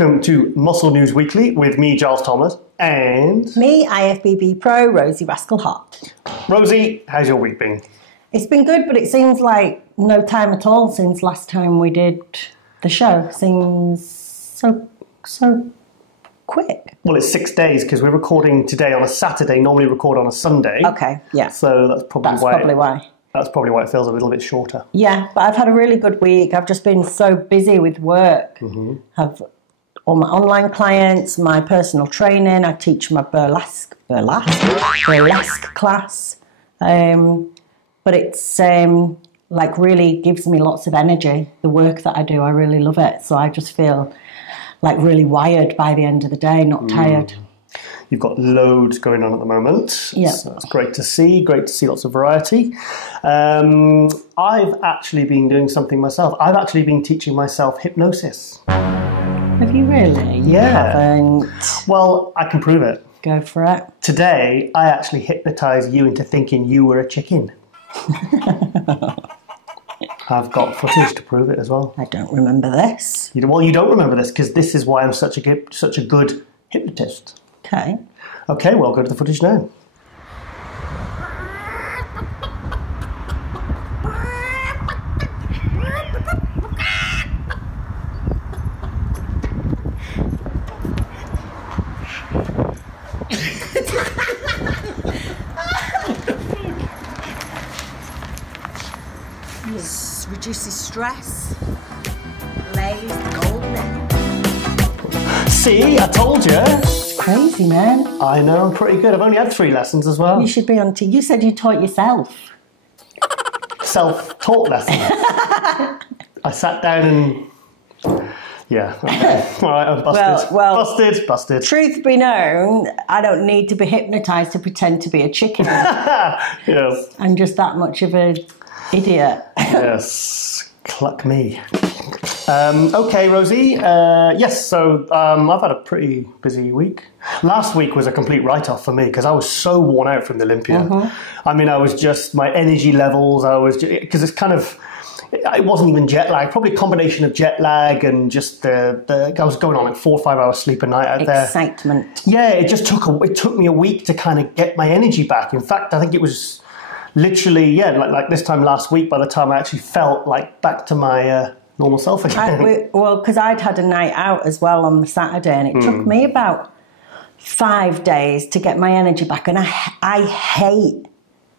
welcome to Muscle News Weekly with me, Giles Thomas, and... me, IFBB Pro, Rosie Rascal Hart. Rosie, how's your week been? It's been good, but it seems like no time at all since last time we did the show. Seems so quick. Well, it's 6 days because we're recording today on a Saturday, normally record on a Sunday. Okay, yeah. So that's probably why. That's probably why it feels a little bit shorter. Yeah, but I've had a really good week. I've just been so busy with work. I've all my online clients, my personal training. I teach my burlesque class. But it's like really gives me lots of energy. The work that I do, I really love it. So I just feel like really wired by the end of the day, not tired. You've got loads going on at the moment. Yeah. So that's great to see. Great to see lots of variety. I've actually been doing something myself. I've actually been teaching myself hypnosis. Have you really? Yeah. You haven't. Well, I can prove it. Go for it. Today, I actually hypnotised you into thinking you were a chicken. I've got footage to prove it as well. I don't remember this. Well, you don't remember this because this is why I'm such a good hypnotist. Okay. Okay, well, go to the footage now. This reduces stress, lays the golden. See, I told you. Crazy, man. I know, I'm pretty good. I've only had 3 lessons as well. You should be on you said you taught yourself. Self-taught lessons. I sat down and... Yeah, okay. All right, I'm busted. Well, busted. Truth be known, I don't need to be hypnotised to pretend to be a chicken. Yes. I'm just that much of an idiot. Yes, cluck me. Okay, Rosie. Yes, so I've had a pretty busy week. Last week was a complete write-off for me because I was so worn out from the Olympia. I mean, I was just, my energy levels, because it's kind of, it wasn't even jet lag, probably a combination of jet lag and just I was going on like 4 or 5 hours sleep a night out there. Excitement. Yeah, it took me a week to kind of get my energy back. In fact, I think it was literally, like this time last week, by the time I actually felt like back to my normal self again. Well, because I'd had a night out as well on the Saturday, and it took me about 5 days to get my energy back, and I hate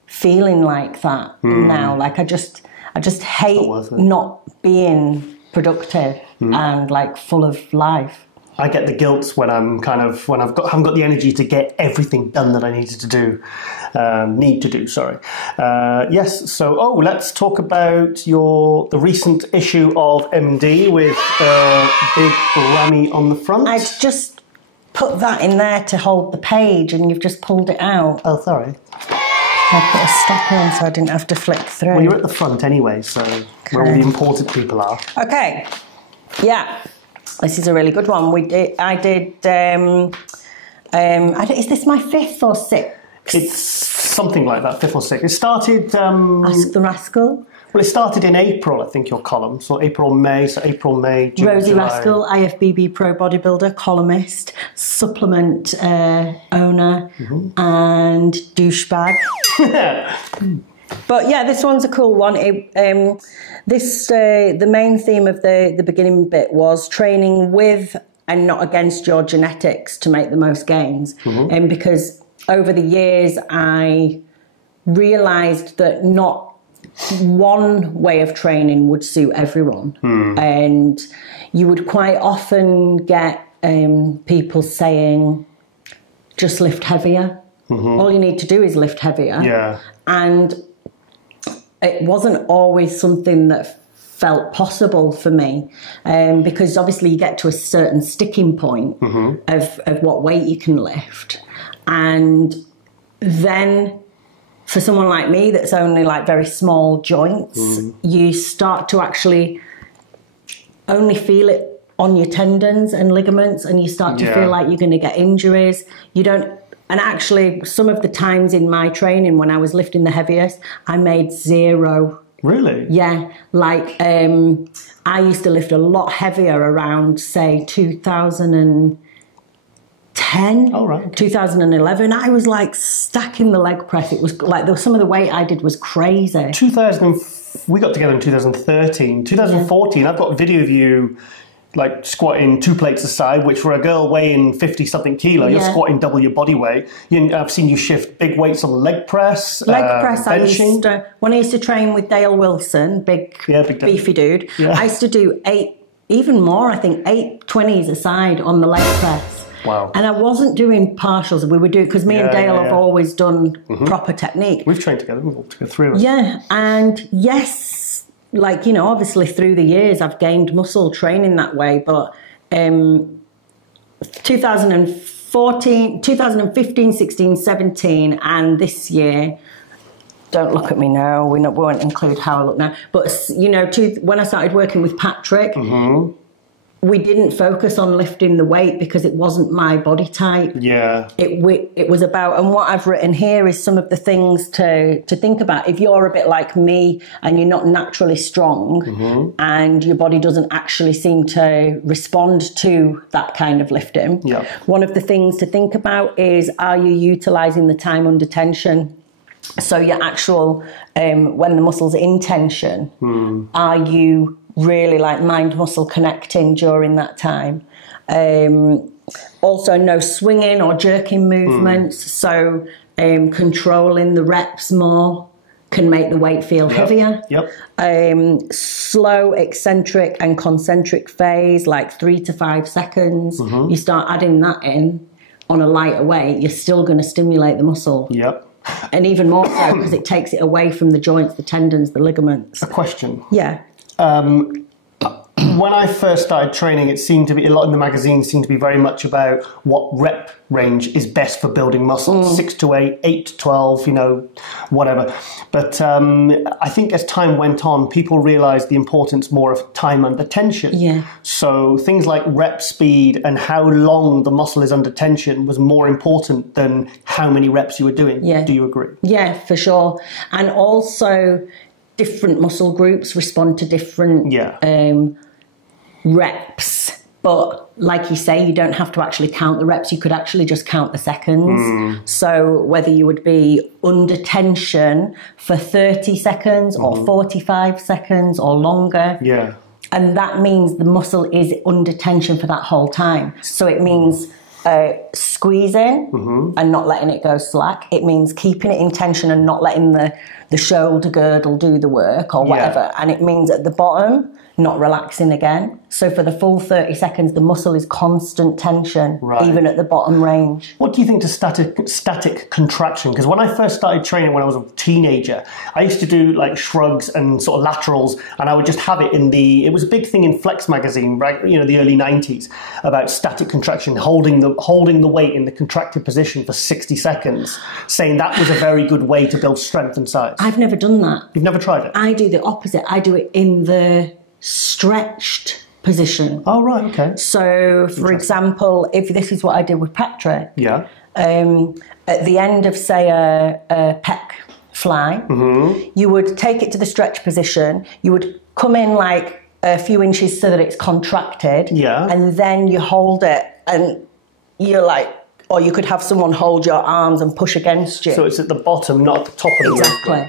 feeling like that now. Like I just hate not being productive and like full of life. I get the guilt when haven't got the energy to get everything done that I need to do. Yes. So, let's talk about the recent issue of MD with big Rami on the front. I'd just put that in there to hold the page, and you've just pulled it out. Oh, sorry. I put a stopper in so I didn't have to flick through. Well, you're at the front anyway, so where all the important people are. Okay. Yeah. This is a really good one. Is this my 5th or 6th? It's something like that, 5th or 6th. It started... Ask the Rascal. Well, it started in April, I think, your column. So April, May, June, Rosie July. Rascal, IFBB Pro bodybuilder, columnist, supplement owner, and douchebag. But yeah, this one's a cool one. The main theme of the beginning bit was training with and not against your genetics to make the most gains. And because over the years, I realised that not one way of training would suit everyone. And you would quite often get people saying, just lift heavier. All you need to do is lift heavier. Yeah. And it wasn't always something that felt possible for me, because obviously you get to a certain sticking point of what weight you can lift. And then for someone like me that's only like very small joints, you start to actually only feel it on your tendons and ligaments, and you start to feel like you're going to get injuries. You don't. And actually, some of the times in my training when I was lifting the heaviest, I made 0 Really? Yeah, like I used to lift a lot heavier around, say, 2010, Oh, right. 2011. I was like stacking the leg press. It was like some of the weight I did was crazy. We got together in 2013. 2014, I've got a video of you like squatting 2 plates aside, which for a girl weighing 50 something kilo, you're squatting double your body weight. I've seen you shift big weights on leg press, benching. When I used to train with Dale Wilson, big beefy dude, I used to do 8, even more, I think 8 20s aside on the leg press. Wow. And I wasn't doing partials. We would do, because me and Dale have always done proper technique. We've trained together, we've walked together, 3 of us. Yeah, and yes, like, obviously through the years I've gained muscle training that way, but 2015, 16, 17, and this year, don't look at me now, we won't include how I look now, but, when I started working with Patrick, we didn't focus on lifting the weight because it wasn't my body type. Yeah. It was about, and what I've written here is some of the things to think about. If you're a bit like me and you're not naturally strong and your body doesn't actually seem to respond to that kind of lifting, one of the things to think about is, are you utilising the time under tension? So your actual, when the muscle's in tension, are you really like mind muscle connecting during that time? Also no swinging or jerking movements, so controlling the reps more can make the weight feel heavier. Slow eccentric and concentric phase, like 3 to 5 seconds. You start adding that in on a lighter weight, you're still going to stimulate the muscle. And even more so because it takes it away from the joints, the tendons, the ligaments. A question. Yeah. When I first started training, it seemed to be, a lot in the magazine seemed to be very much about what rep range is best for building muscle. 6 to 8, 8 to 12, whatever. But I think as time went on, people realised the importance more of time under tension. So things like rep speed and how long the muscle is under tension was more important than how many reps you were doing. Do you agree? Yeah, for sure. And also, different muscle groups respond to different reps. But like you say, you don't have to actually count the reps. You could actually just count the seconds. So whether you would be under tension for 30 seconds or 45 seconds or longer. And that means the muscle is under tension for that whole time. So it means squeezing and not letting it go slack. It means keeping it in tension and not letting the shoulder girdle do the work or whatever. And it means at the bottom, not relaxing again. So for the full 30 seconds, the muscle is constant tension, even at the bottom range. What do you think to static contraction? Because when I first started training when I was a teenager, I used to do like shrugs and sort of laterals, and I would just have it it was a big thing in Flex magazine, right? The early 90s, about static contraction, holding the weight in the contracted position for 60 seconds, saying that was a very good way to build strength and size. I've never done that. You've never tried it? I do the opposite. I do it in the stretched position. Oh, right, okay. So, for example, if this is what I did with Patrick, at the end of, say, a pec fly, you would take it to the stretch position, you would come in like a few inches so that it's contracted, and then you hold it, and you're like, or you could have someone hold your arms and push against you. So it's at the bottom, not at the top of the Exactly.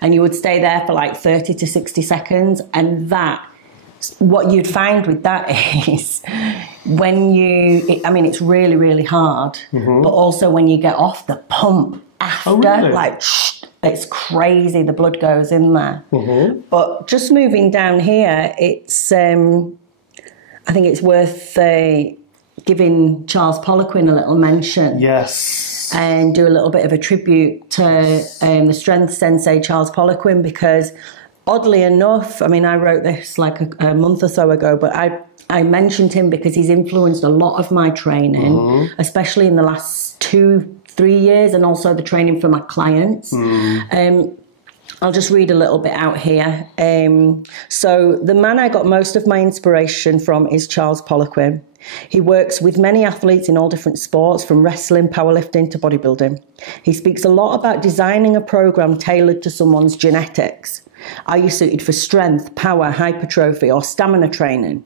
And you would stay there for like 30 to 60 seconds, and what you'd find with that is it's really, really hard, but also when you get off the pump after, it's crazy, the blood goes in there. But just moving down here, it's, I think it's worth giving Charles Poliquin a little mention. And do a little bit of a tribute to the strength sensei, Charles Poliquin, because oddly enough, I wrote this like a month or so ago, but I mentioned him because he's influenced a lot of my training, especially in the last 2-3 years, and also the training for my clients. I'll just read a little bit out here. So the man I got most of my inspiration from is Charles Poliquin. He works with many athletes in all different sports, from wrestling, powerlifting to bodybuilding. He speaks a lot about designing a program tailored to someone's genetics. Are you suited for strength, power, hypertrophy, or stamina training?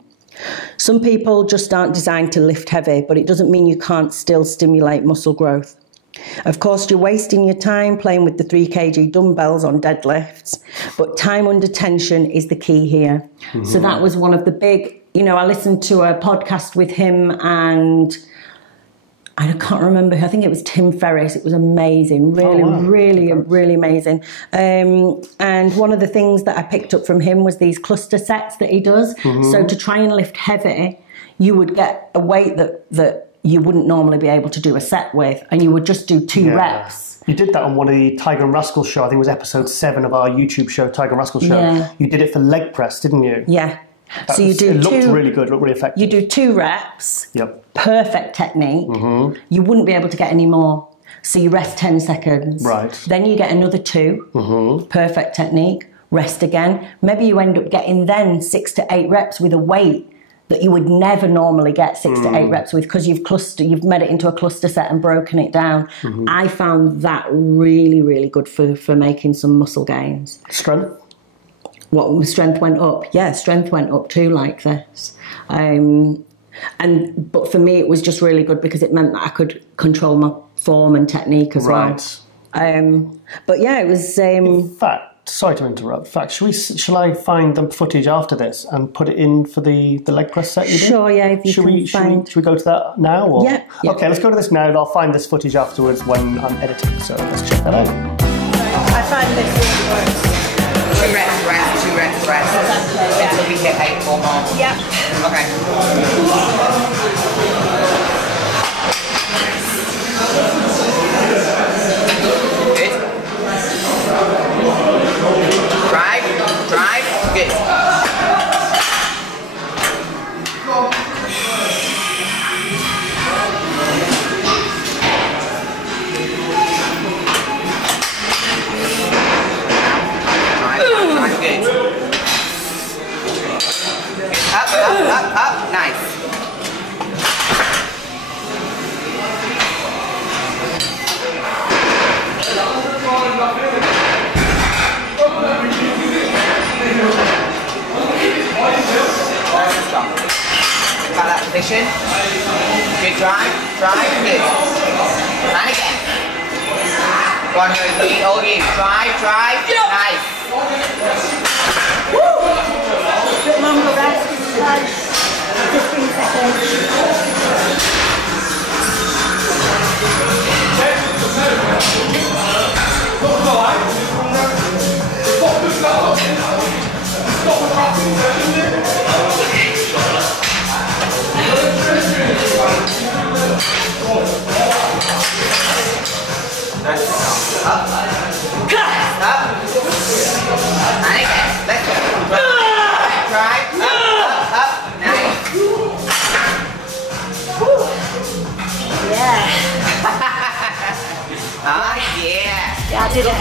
Some people just aren't designed to lift heavy, but it doesn't mean you can't still stimulate muscle growth. Of course, you're wasting your time playing with the 3 kg dumbbells on deadlifts, but time under tension is the key here. So that was one of the big, I listened to a podcast with him, and I can't remember, I think it was Tim Ferriss. It was amazing, really amazing. And one of the things that I picked up from him was these cluster sets that he does. So to try and lift heavy, you would get a weight that you wouldn't normally be able to do a set with, and you would just do 2 reps. You did that on one of the Tiger and Rascal show. I think it was episode 7 of our YouTube show, Tiger and Rascal show. Yeah. You did it for leg press, didn't you? Yeah. It looked really good, looked really effective. You do 2 reps. Yep. Perfect technique. You wouldn't be able to get any more. So you rest 10 seconds. Right. Then you get another 2. Perfect technique. Rest again. Maybe you end up getting then 6 to 8 reps with a weight that you would never normally get 6 to 8 reps with, because you've made it into a cluster set and broken it down. I found that really good for making some muscle gains. Strength? What, strength went up? Yeah, strength went up too, like this. But for me, it was just really good because it meant that I could control my form and technique as well. But yeah, it was. In fact, sorry to interrupt. In fact, shall I find the footage after this and put it in for the leg press set you did? Sure, yeah. If you should we go to that now? Or? Yeah. Okay, let's go to this now, and I'll find this footage afterwards when I'm editing. So let's check that out. I find this really works. 2 reps, rest, 2 reps, rest. Until we hit 8 or more. Yeah. Okay. Good. Drive, good. Up, nice. Got that position. Good drive, good. And again. Go on, Rosie, all you. Drive, nice. Woo! Bit longer rest. 15 seconds. Up. And again, let's go. Drive, up, nice. Yeah. Oh, yeah. Yeah, I did it.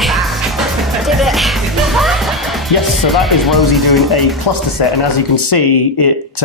Yes, so that is Rosie doing a cluster set, and as you can see, it's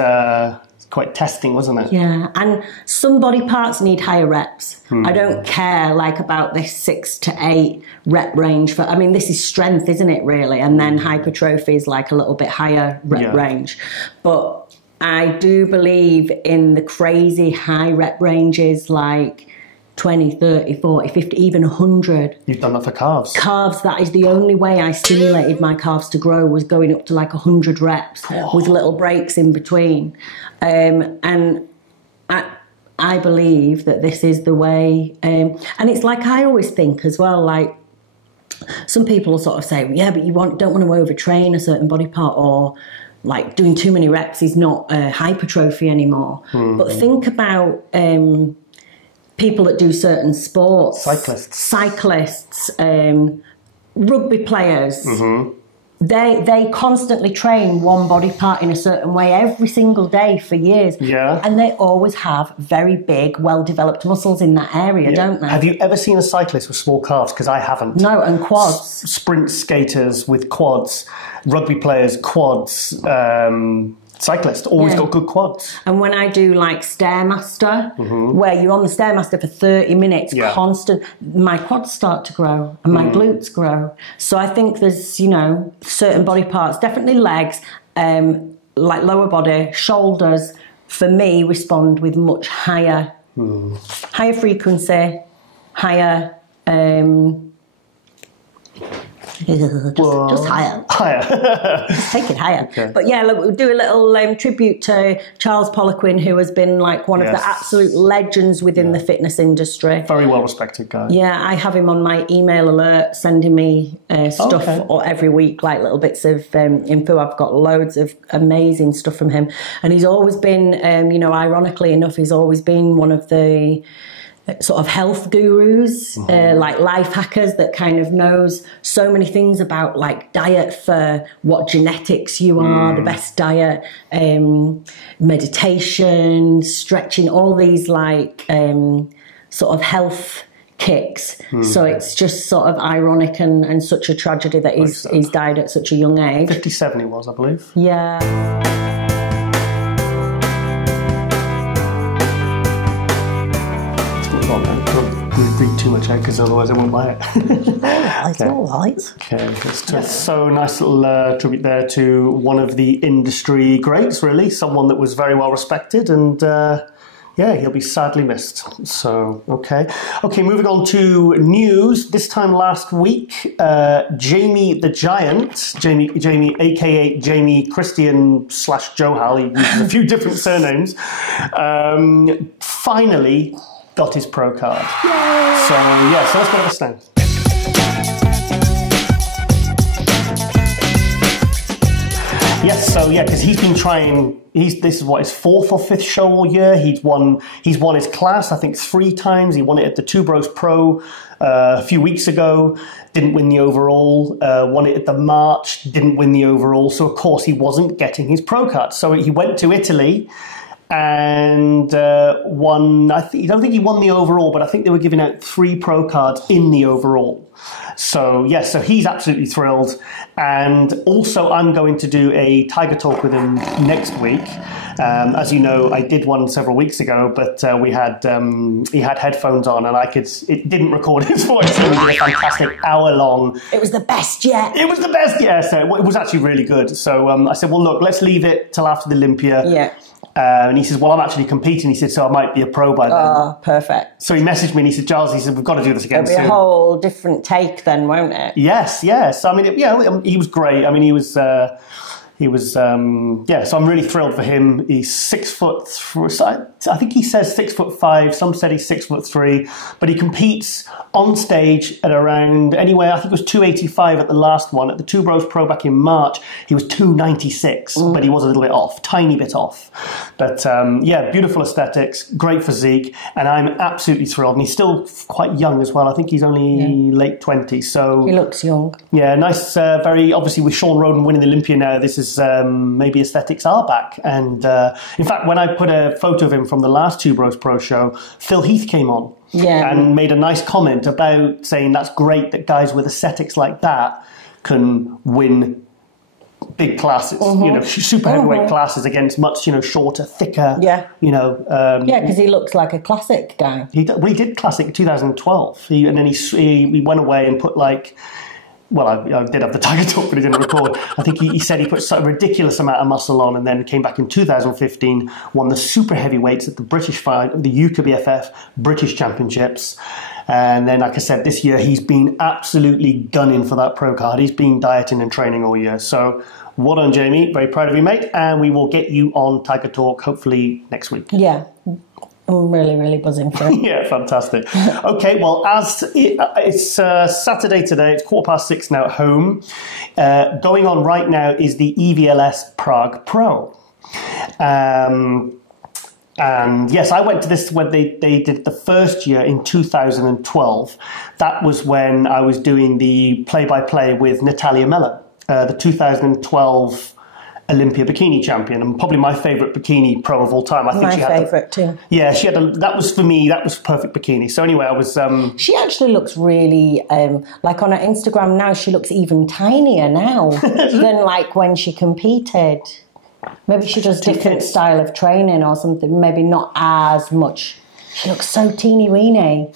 quite testing, wasn't it? Yeah, and some body parts need higher reps. I don't care about this 6 to 8 rep range. This is strength, isn't it, really? And then hypertrophy is a little bit higher rep range. But I do believe in the crazy high rep ranges, like 20, 30, 40, 50, even 100. You've done that for calves. Calves, that is the only way I stimulated my calves to grow, was going up to 100 reps with little breaks in between. And I believe that this is the way. And it's I always think as well, some people will sort of say, yeah, but you don't want to overtrain a certain body part, or doing too many reps is not hypertrophy anymore. But think about people that do certain sports. Cyclists, rugby players. They constantly train one body part in a certain way every single day for years. Yeah. And they always have very big, well-developed muscles in that area, don't they? Have you ever seen a cyclist with small calves? Because I haven't. No, and quads. Sprint skaters with quads, rugby players, quads, cyclist. Always got good quads. And when I do like Stairmaster, where you're on the Stairmaster for 30 minutes, constant, my quads start to grow and my glutes grow. So I think there's, you know, certain body parts, definitely legs, like lower body, shoulders, for me, respond with much higher frequency, higher... just higher. Just take it higher. Okay. But yeah, look, we'll do a little tribute to Charles Poliquin, who has been like one of the absolute legends within the fitness industry. Very well respected guy. Yeah, I have him on my email alert, sending me stuff or every week, like little bits of info. I've got loads of amazing stuff from him. And he's always been, you know, ironically enough, he's always been one of the sort of health gurus, like life hackers that kind of knows so many things about like diet for what genetics you are, the best diet, meditation, stretching, all these like sort of health kicks. So it's just sort of ironic and such a tragedy that he's died at such a young age. 57 he was, I believe. Yeah. Read too much out because otherwise I won't buy it. It's all right. Okay, it's just so nice little tribute there to one of the industry greats, really, someone that was very well respected, and he'll be sadly missed. So, okay, moving on to news. This time last week, Jamie the Giant, Jamie, aka Jamie Christian / Johal, he uses a few different surnames, finally got his pro card. Yay! So let's go to the stand. Yes, because he's been trying. This is what his 4th or 5th show all year. He's won his class, I think, 3 times. He won it at the Two Bros Pro a few weeks ago. Didn't win the overall. Won it at the March. Didn't win the overall. So of course he wasn't getting his pro card. So he went to Italy and won. I don't think he won the overall, but I think they were giving out 3 pro cards in the overall. So so he's absolutely thrilled. And also I'm going to do a Tiger Talk with him next week. As you know, I did one several weeks ago, but he had headphones on and it didn't record his voice. So we did a fantastic hour-long. It was the best yet. It was the best yet. So it was actually really good. So I said, well, look, let's leave it till after the Olympia. Yeah. And he says, well, I'm actually competing. He said, so I might be a pro by then. Oh, perfect. So he messaged me and he said, Giles, we've got to do this again soon. It'll be a whole different take then, won't it? Yes. I mean, he was great. I mean, he was, so I'm really thrilled for him. He's 6 foot, I think he says 6'5", some said he's 6'3", but he competes on stage at around, anywhere, I think it was 285 at the last one. At the Two Bros Pro back in March, he was 296, but he was a little bit off, tiny bit off. But beautiful aesthetics, great physique, and I'm absolutely thrilled. And he's still quite young as well. I think he's only late 20s. So he looks young. Yeah, nice, very, obviously with Sean Roden winning the Olympia now, this is maybe aesthetics are back. And in fact, when I put a photo of him from the last Two Bros Pro show, Phil Heath came on and made a nice comment about saying that's great that guys with aesthetics like that can win big classes, super heavyweight classes against much, shorter, thicker, because he looks like a classic guy. He did classic 2012, and then he went away and put like. Well, I did have the Tiger Talk, but he didn't record. I think he said he put such a ridiculous amount of muscle on and then came back in 2015, won the super heavyweights at the the UKBFF British Championships. And then, like I said, this year he's been absolutely gunning for that pro card. He's been dieting and training all year. So well done, Jamie. Very proud of you, mate. And we will get you on Tiger Talk hopefully next week. Yeah. I'm really, really buzzing for it. Yeah, fantastic. Okay, well, as it's Saturday today, it's 6:15 now at home. Going on right now is the EVLS Prague Pro. And yes, I went to this when they did the first year in 2012. That was when I was doing the play-by-play with Natalia Mello, the 2012 Olympia bikini champion, and probably my favourite bikini pro of all time. I think my favourite too. Yeah, she had that was for me. That was perfect bikini. So anyway, I was. She actually looks really like on her Instagram now. She looks even tinier now than like when she competed. Maybe she does different style of training or something. Maybe not as much. She looks so teeny weeny.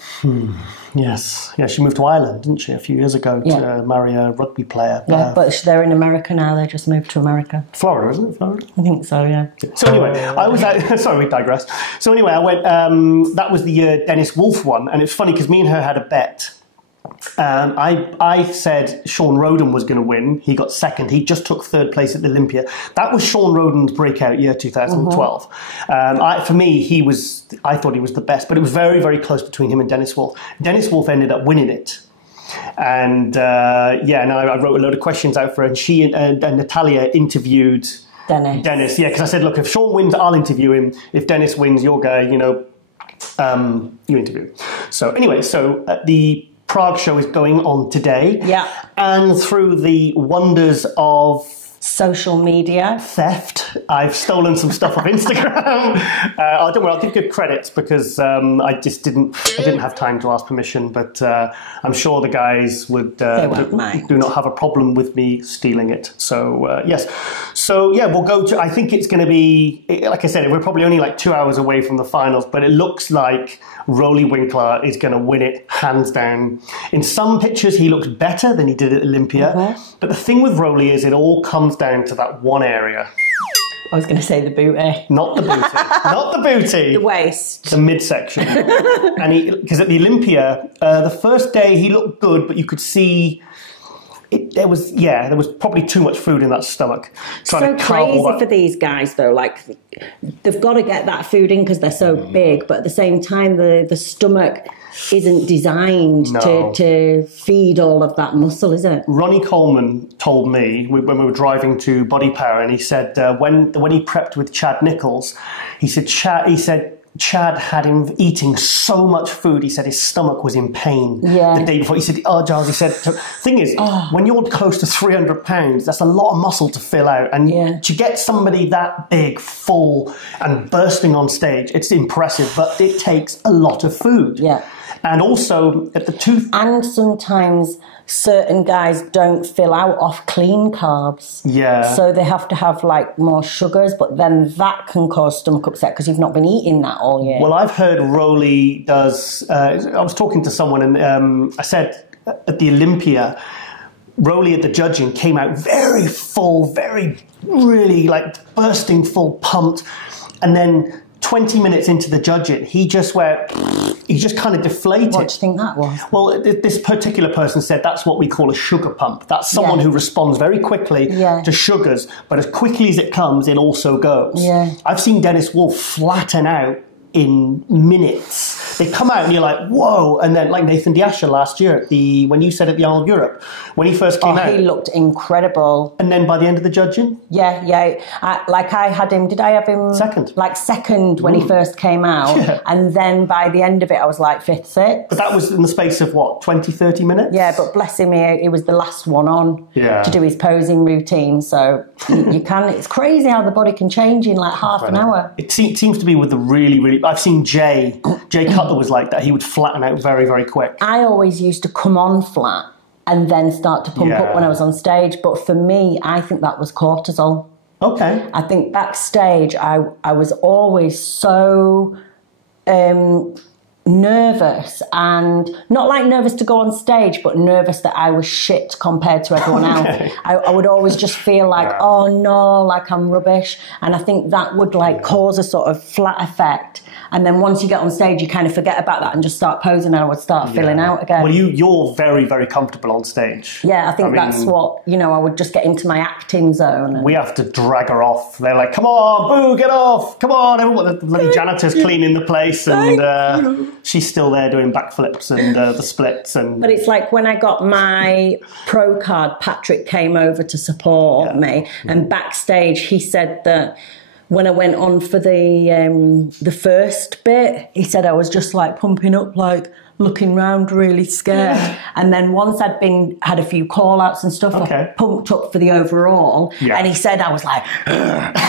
Yes. Yeah, she moved to Ireland, didn't she, a few years ago to marry a rugby player. Yeah, but they're in America now. They just moved to America. Florida, isn't it? Florida? I think so, yeah. So anyway, I was out... Sorry, we digress. So anyway, I went... that was the year Dennis Wolf won. And it's funny because me and her had a bet. I said Sean Roden was going to win. He got second. He just took third place at the Olympia. That was Sean Roden's breakout year, 2012. For me, I thought he was the best, but it was very, very close between him and Dennis Wolf. Dennis Wolf ended up winning it. And I wrote a load of questions out for her, and she and Natalia interviewed Dennis. Yeah, because I said, look, if Sean wins, I'll interview him. If Dennis wins, your guy, you interview him. So anyway, the Prague show is going on today. Yeah. And through the wonders of social media theft, I've stolen some stuff off Instagram. Don't worry, I'll give good credits because I didn't have time to ask permission, but I'm sure the guys would do not have a problem with me stealing it. So yes. So yeah, we'll go to, I think it's going to be, like I said, we're probably only like 2 hours away from the finals, but it looks like Rolie Winkler is going to win it hands down. In some pictures, he looks better than he did at Olympia. But the thing with Rolie is it all comes down to that one area. I was going to say the booty. Not the booty. Not the booty. The waist. The midsection. And because at the Olympia, the first day he looked good, but you could see... there was probably too much food in that stomach. So crazy for these guys, though. Like, they've got to get that food in because they're so big, but at the same time, the stomach isn't designed to feed all of that muscle, is it? Ronnie Coleman told me when we were driving to Body Power, and he said when he prepped with Chad Nichols, he said Chad had him eating so much food, he said his stomach was in pain the day before. He said, Giles, he said, thing is, when you're close to 300 pounds, that's a lot of muscle to fill out. And to get somebody that big, full, and bursting on stage, it's impressive, but it takes a lot of food. Yeah. And also, at the tooth... And sometimes certain guys don't fill out off clean carbs. Yeah. So they have to have, like, more sugars, but then that can cause stomach upset because you've not been eating that all year. Well, I've heard Rolie does... I was talking to someone, and I said at the Olympia, Rolie at the judging came out very full, really, like, bursting full, pumped, and then 20 minutes into the judging, he just kind of deflated. What do you think that was? Well, this particular person said that's what we call a sugar pump. That's someone who responds very quickly to sugars, but as quickly as it comes, it also goes. Yeah. I've seen Dennis Wolf flatten out in minutes. They come out and you're like, whoa. And then like Nathan Diasha last year when you said at the Arnold Europe, when he first came out. He looked incredible. And then by the end of the judging? Yeah. I had him, did I have him? Second. Like second when he first came out. Yeah. And then by the end of it, I was like fifth, sixth. But that was in the space of what, 20, 30 minutes? Yeah, but bless him, he was the last one on to do his posing routine. So you can, it's crazy how the body can change in like half an hour. It seems to be with the really, I've seen Jay Cutler was like that. He would flatten out very, very quick. I always used to come on flat and then start to pump up when I was on stage. But for me, I think that was cortisol. Okay. I think backstage, I was always so nervous, and not like nervous to go on stage, but nervous that I was shit compared to everyone else. I would always just feel like, oh no, like I'm rubbish. And I think that would like cause a sort of flat effect. And then once you get on stage, you kind of forget about that and just start posing, and I would start filling out again. Well, you're very, very comfortable on stage. Yeah, I think that's what, I would just get into my acting zone. And... We have to drag her off. They're like, come on, boo, get off. Come on, everyone. The bloody janitor's cleaning the place, and she's still there doing backflips and the splits. But it's like when I got my pro card, Patrick came over to support me, and backstage he said that when I went on for the first bit, he said I was just like pumping up like looking round really scared. And then once I'd had a few call outs and stuff, I pumped up for the overall. Yeah. And he said I was like, and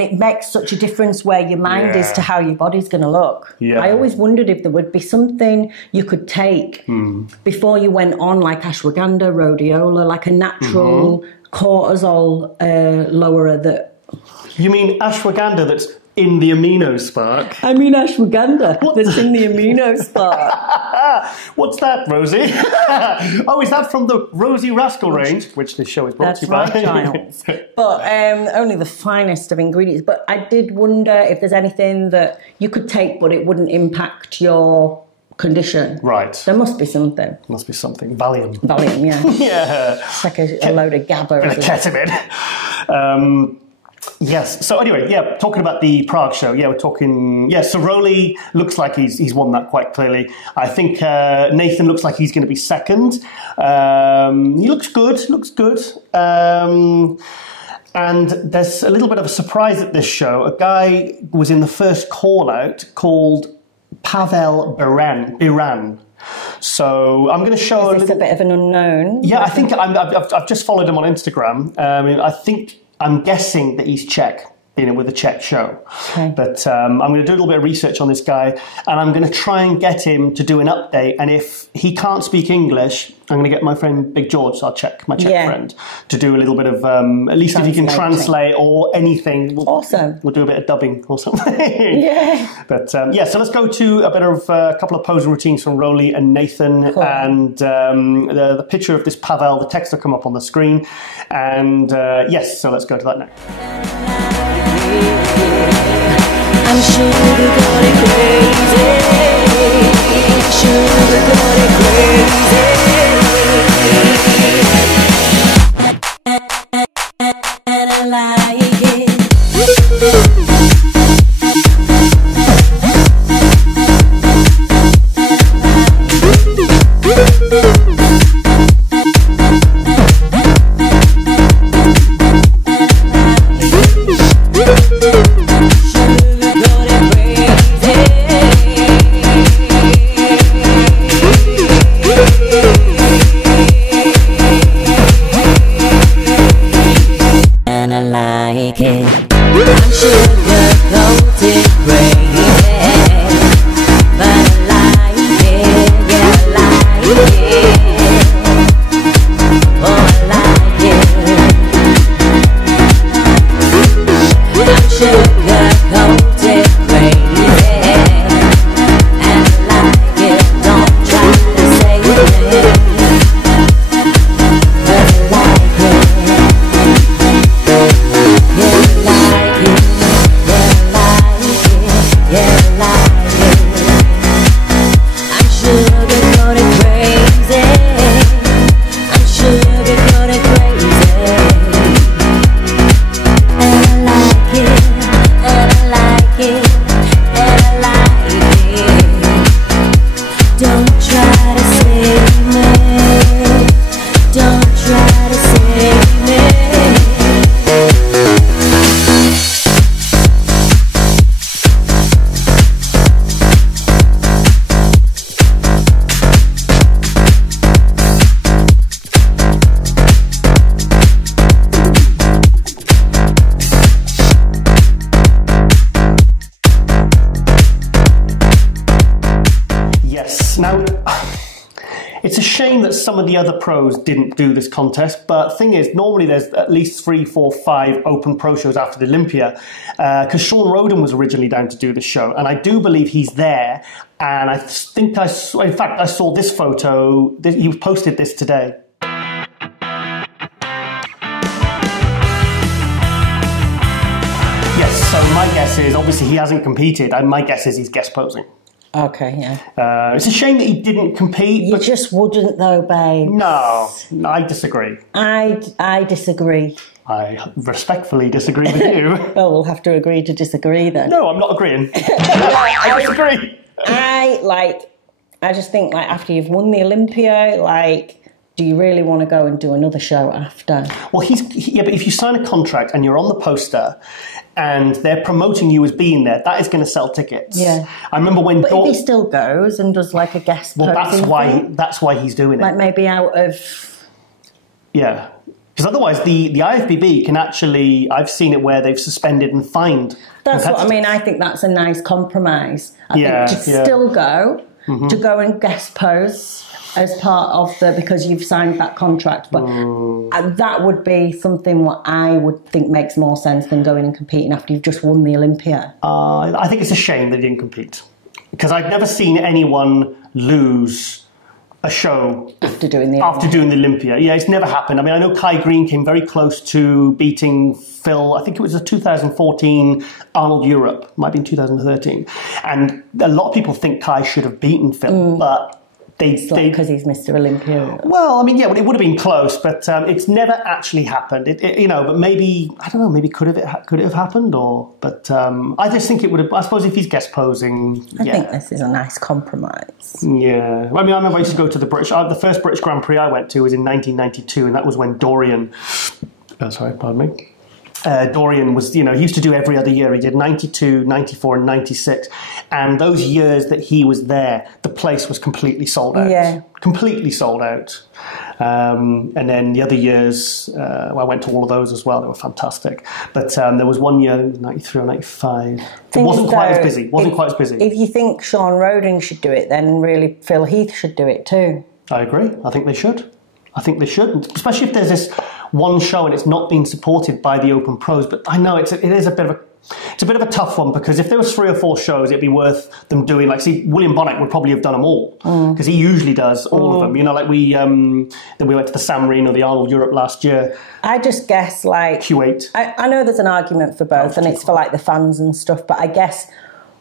it makes such a difference where your mind is to how your body's going to look. Yeah. I always wondered if there would be something you could take before you went on, like ashwagandha, rhodiola, like a natural cortisol lowerer that... You mean ashwagandha that's in the amino spark? I mean ashwagandha that's in the amino spark. What's that, Rosie? Oh, is that from the Rosie Rascal range, which this show is brought to you by? That's right, Giles. But only the finest of ingredients. But I did wonder if there's anything that you could take but it wouldn't impact your condition. Right. There must be something. Must be something. Valium. Valium, yeah. Yeah. It's like a load of GABA. And a ketamine. Yes. So anyway, yeah, talking about the Prague show. Yeah, we're talking... Yeah, Ciroli looks like he's won that quite clearly. I think Nathan looks like he's going to be second. He looks good. And there's a little bit of a surprise at this show. A guy was in the first call-out called Pavel Biran. So I'm going to show... Is this a bit of an unknown? Yeah, I think I've just followed him on Instagram. I'm guessing that he's Czech, with a Czech show. Okay. But I'm going to do a little bit of research on this guy, and I'm going to try and get him to do an update. And if he can't speak English, I'm going to get my friend Big George, my Czech friend, to do a little bit of, at least if he can translate or anything. Awesome. We'll do a bit of dubbing or something. Yeah. But so let's go to a bit of a couple of posing routines from Roly and Nathan. Cool. And the picture of this Pavel, the text will come up on the screen. And so let's go to that now. I'm sugar got it crazy. Sugar got it crazy. And I like it. Now, it's a shame that some of the other pros didn't do this contest, but the thing is, normally there's at least 3, 4, 5 open pro shows after the Olympia, because Sean Roden was originally down to do the show, and I do believe he's there, and I think I saw this photo, he posted this today. Yes, so my guess is, obviously he hasn't competed, and my guess is he's guest posing. Okay, yeah. It's a shame that he didn't compete. You just wouldn't though, babe. No, I disagree. I disagree. I respectfully disagree with you. Well, we'll have to agree to disagree then. No, I'm not agreeing. I disagree. I just think, like, after you've won the Olympia, like, do you really want to go and do another show after? Well, but if you sign a contract and you're on the poster, and they're promoting you as being there, that is going to sell tickets. Yeah. I remember when... But if he still goes and does like a guest well, posing that's why he's doing it. like maybe out of... Yeah. Because otherwise, the IFBB can actually... I've seen it where they've suspended and fined That's what I competitors. mean. I think that's a nice compromise. I think to still go, to go and guest pose as part of because you've signed that contract. But that would be something what I would think makes more sense than going and competing after you've just won the Olympia. I think it's a shame they didn't compete. Because I've never seen anyone lose a show After doing the Olympia. Yeah, it's never happened. I mean, I know Kai Green came very close to beating Phil. I think it was a 2014 Arnold Europe. Might have been 2013. And a lot of people think Kai should have beaten Phil, but because he's Mr. Olympia. Well, I mean, yeah, well, it would have been close, but it's never actually happened. But maybe I don't know. Maybe could it have happened? But I just think it would have. I suppose if he's guest posing, I think this is a nice compromise. Yeah, I mean, I remember I used to go to the British. The first British Grand Prix I went to was in 1992, and that was when Dorian. Sorry, pardon me. Dorian was, he used to do every other year. He did 92, 94 and 96. And those years that he was there, the place was completely sold out. Yeah. Completely sold out. And then the other years, I went to all of those as well. They were fantastic. But there was one year, 93 or 95. It wasn't quite as busy. If you think Sean Roding should do it, then really Phil Heath should do it too. I agree. I think they should. Especially if there's this one show and it's not being supported by the Open Pros. But I know it is a bit of a tough one, because if there was 3 or 4 shows, it'd be worth them doing. Like, see, William Bonnet would probably have done them all, because he usually does all of them. Like then we went to the San Marino, the Arnold Europe last year. I just guess like Q8. I know there's an argument for both, and it's for like the fans and stuff. But I guess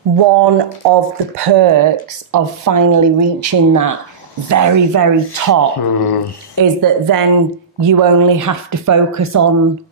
one of the perks of finally reaching that very, very top is that then you only have to focus on,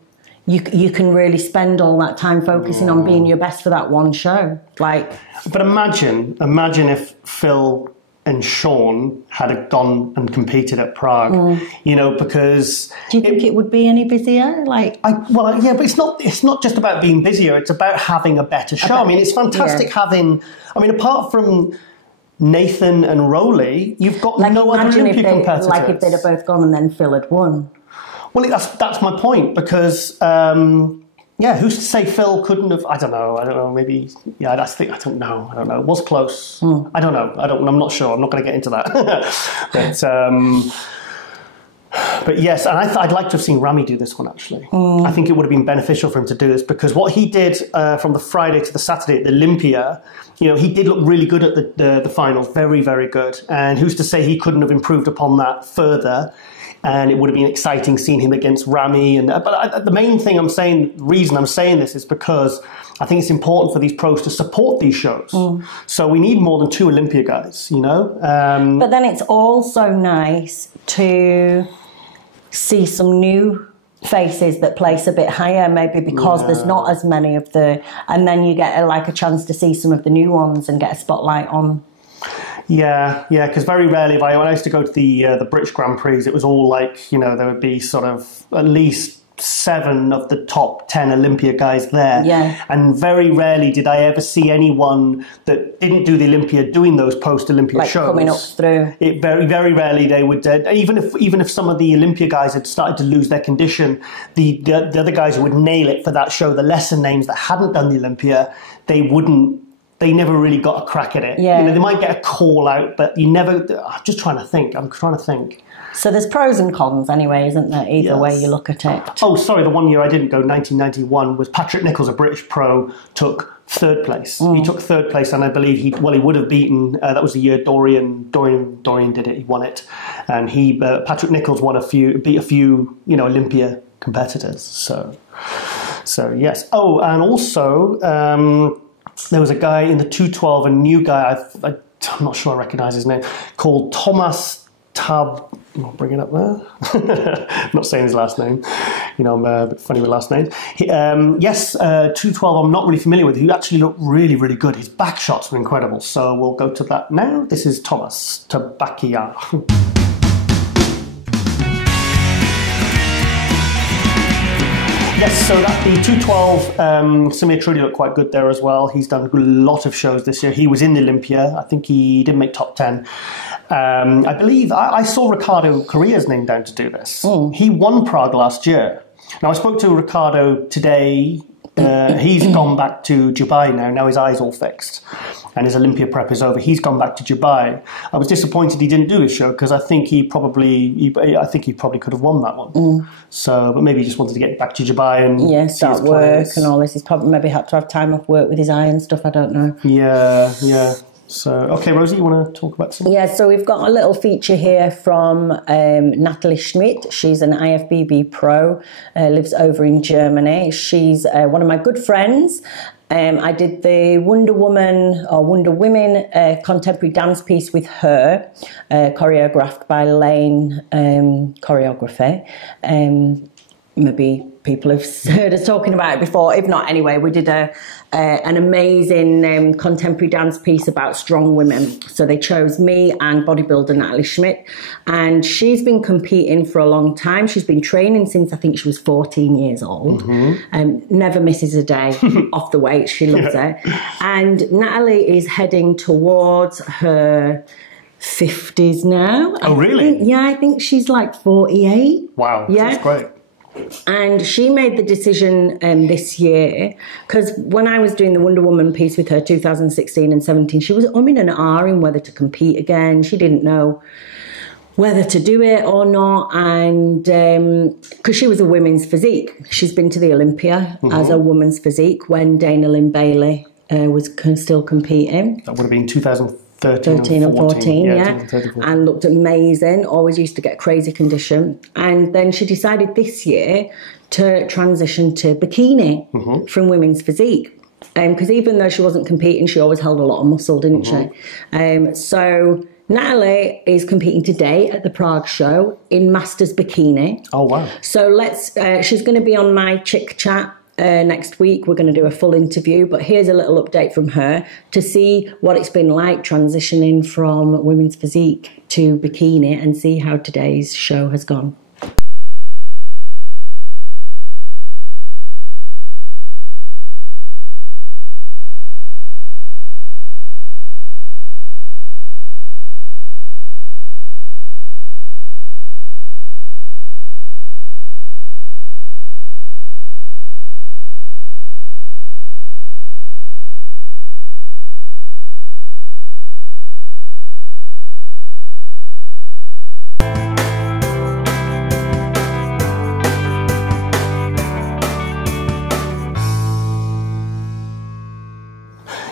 you can really spend all that time focusing on being your best for that one show. But imagine if Phil and Sean had gone and competed at Prague, because... Do you think it would be any busier? But it's not just about being busier, it's about having a better show. It's fantastic having... apart from Nathan and Rowley, you've got no other Olympia competitors. Like if they'd have both gone and then Phil had won. Well, that's my point, because who's to say Phil couldn't have? I don't know. Maybe. Yeah, I don't know. It was close. I don't know. I'm not sure. I'm not going to get into that. But yes, and I'd like to have seen Rami do this one, actually. I think it would have been beneficial for him to do this, because what he did from the Friday to the Saturday at the Olympia, he did look really good at the finals, very, very good. And who's to say he couldn't have improved upon that further? And it would have been exciting seeing him against Rami. But the main thing reason I'm saying this is because I think it's important for these pros to support these shows. So we need more than 2 Olympia guys, But then it's also nice to see some new faces that place a bit higher, maybe because there's not as many of and then you get a chance to see some of the new ones and get a spotlight on. Yeah, because very rarely, when I used to go to the British Grand Prix, it was all there would be sort of at least 7 of the top 10 Olympia guys there. Yeah. And very rarely did I ever see anyone that didn't do the Olympia doing those post-Olympia shows. Coming up through. It very, very rarely they would, even if some of the Olympia guys had started to lose their condition, the other guys who would nail it for that show, the lesser names that hadn't done the Olympia, they never really got a crack at it. Yeah. They might get a call out, but you never... I'm just trying to think. So there's pros and cons anyway, isn't there? Either way you look at it. Oh, sorry, the one year I didn't go, 1991, was Patrick Nicholls, a British pro, took 3rd place. He took 3rd place, and I believe he would have beaten... that was the year Dorian did it. He won it. And Patrick Nicholls beat a few, Olympia competitors. So yes. Oh, and also... there was a guy in the 212, a new guy, I'm not sure I recognise his name, called Thomas I'll bring it up there. I'm not saying his last name. I'm a bit funny with last names. 212 I'm not really familiar with. He actually looked really, really good. His back shots were incredible. So we'll go to that now. This is Thomas Tabakia. Yes, so that the 212, Samir Trudi looked quite good there as well. He's done a lot of shows this year. He was in the Olympia. I think he did make top 10. I believe I saw Ricardo Correa's name down to do this. He won Prague last year. Now, I spoke to Ricardo today. He's gone back to Dubai now. Now his eye's all fixed. And his Olympia prep is over. He's gone back to Dubai. I was disappointed he didn't do his show because I think he probably could have won that one. So, but maybe he just wanted to get back to Dubai and start work and all this. He's probably maybe had to have time off work with his eye and stuff. I don't know. Yeah. So, okay, Rosie, you want to talk about something? Yeah, so we've got a little feature here from Natalie Schmidt. She's an IFBB pro, lives over in Germany. She's one of my good friends. I did the Wonder Woman or Wonder Women contemporary dance piece with her, choreographed by Lane Choreography. Maybe people have heard us talking about it before. If not, anyway, we did an amazing contemporary dance piece about strong women. So they chose me and bodybuilder Natalie Schmidt. And she's been competing for a long time. She's been training since I think she was 14 years old. Never misses a day off the weights. She loves it. And Natalie is heading towards her 50s now. Oh, really? I think she's like 48. Wow, yeah. That's great. And she made the decision this year, because when I was doing the Wonder Woman piece with her 2016 and 17, she was umming and ahhing whether to compete again. She didn't know whether to do it or not. And because she was a women's physique, she's been to the Olympia as a woman's physique when Dana Lynn Bailey was still competing. That would have been 2013 or 14, yeah. 13, 14. And looked amazing, always used to get crazy condition. And then she decided this year to transition to bikini from women's physique. Because even though she wasn't competing, she always held a lot of muscle, didn't she? So Natalie is competing today at the Prague show in Masters Bikini. Oh, wow. So she's going to be on my Chick Chat next week. We're going to do a full interview, but here's a little update from her to see what it's been like transitioning from women's physique to bikini and see how today's show has gone.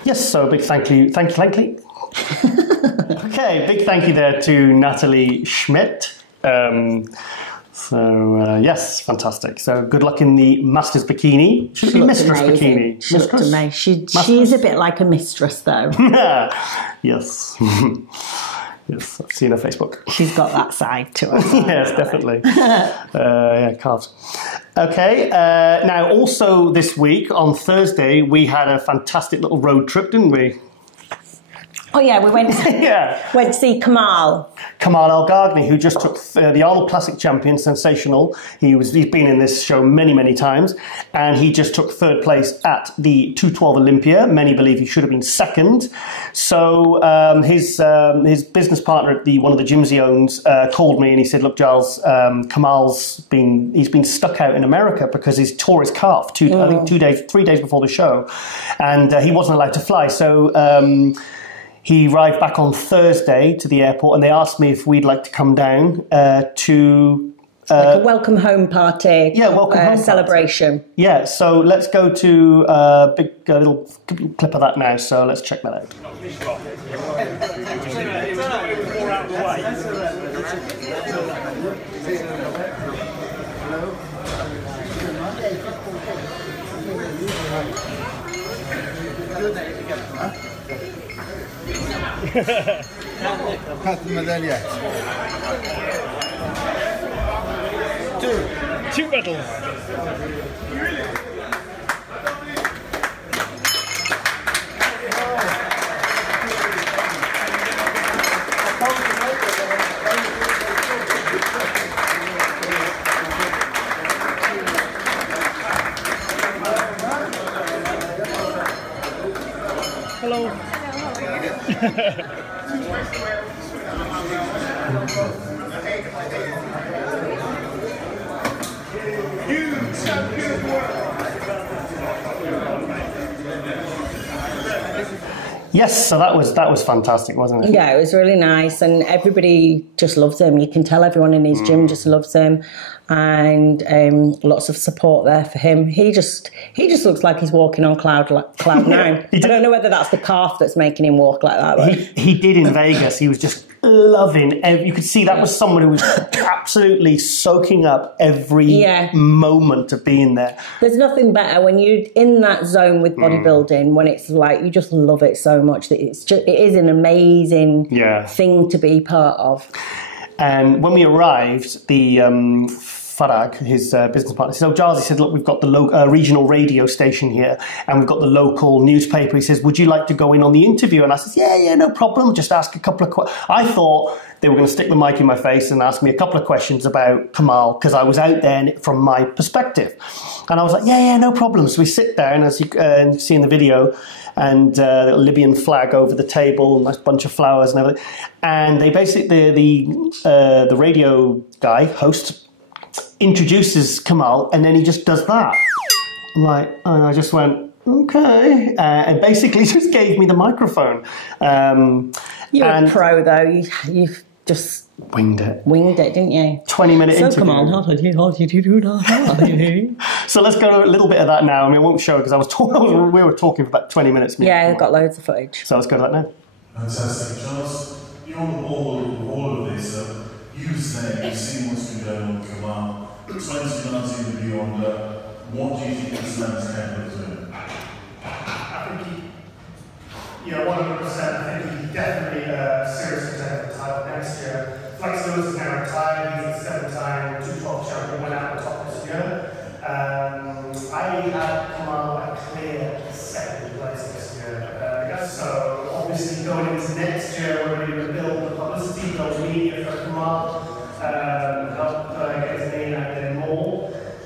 Yes, so big thank you. Okay, big thank you there to Natalie Schmidt. Yes, fantastic. So good luck in the Masters Bikini. Should be Mistress amazing. Bikini. She looked amazing. She's a bit like a mistress, though. Yes. Yes, I've seen her Facebook. She's got that side to her. Yes, definitely. Calves. Okay, now also this week, on Thursday, we had a fantastic little road trip, didn't we? Oh yeah, we went went to see Kamal El Gagni, who just took the Arnold Classic champion, sensational. He's been in this show many, many times, and he just took third place at the 212 Olympia. Many believe he should have been second. So his business partner at one of the gyms he owns called me and he said, "Look, Giles, Kamal's been stuck out in America because he's tore his calf. I think 3 days before the show, and he wasn't allowed to fly. So." He arrived back on Thursday to the airport and they asked me if we'd like to come down to... like a welcome home party. Yeah, welcome home celebration. Party. Yeah, so let's go to a little clip of that now. So let's check that out. Cut the medallion. Two medals. Yes, so that was fantastic, wasn't it? Yeah, it was really nice, and everybody just loves him. You can tell everyone in his gym just loves him, and lots of support there for him. He just looks like he's walking on cloud nine. I don't know whether that's the calf that's making him walk like that. But He did in Vegas. He was just loving. You could see that was someone who was absolutely soaking up every moment of being there. There's nothing better when you're in that zone with bodybuilding, when it's like you just love it so much that it is an amazing thing to be part of. And when we arrived, the Farag, his business partner, he said, "Oh, Giles," he said, "look, we've got the regional radio station here, and we've got the local newspaper." He says, "Would you like to go in on the interview?" And I said, "Yeah, no problem. Just ask a couple of questions." I thought they were going to stick the mic in my face and ask me a couple of questions about Kamal, because I was out there from my perspective. And I was like, yeah, no problem. So we sit down, as you see in the video, and the Libyan flag over the table, a nice bunch of flowers and everything. And they basically, the radio guy, host, introduces Kamal, and then he just does that. I'm like, and I just went, okay, and basically just gave me the microphone. You're a pro, though. You've just winged it, didn't you? 20-minute interview. So come on, how did you do that? So let's go to a little bit of that now. I mean, I won't show it because we were talking for about 20 minutes. Yeah, I've got loads of footage. So let's go to that now. Fantastic. Giles, you're on the ball with all of this. You've seen what's been going on with Kamal. 2019 and beyond, what do you think this man's capable of doing? I think he, 100%. I think he definitely seriously contender for the title next year. Flex Lewis is now retired. He's a 7-time 212 champion, went out on top this year. I had Kamal a clear second place this year. So obviously going into next year, we're going to build the publicity, build media for Kamal, help get his name out there more,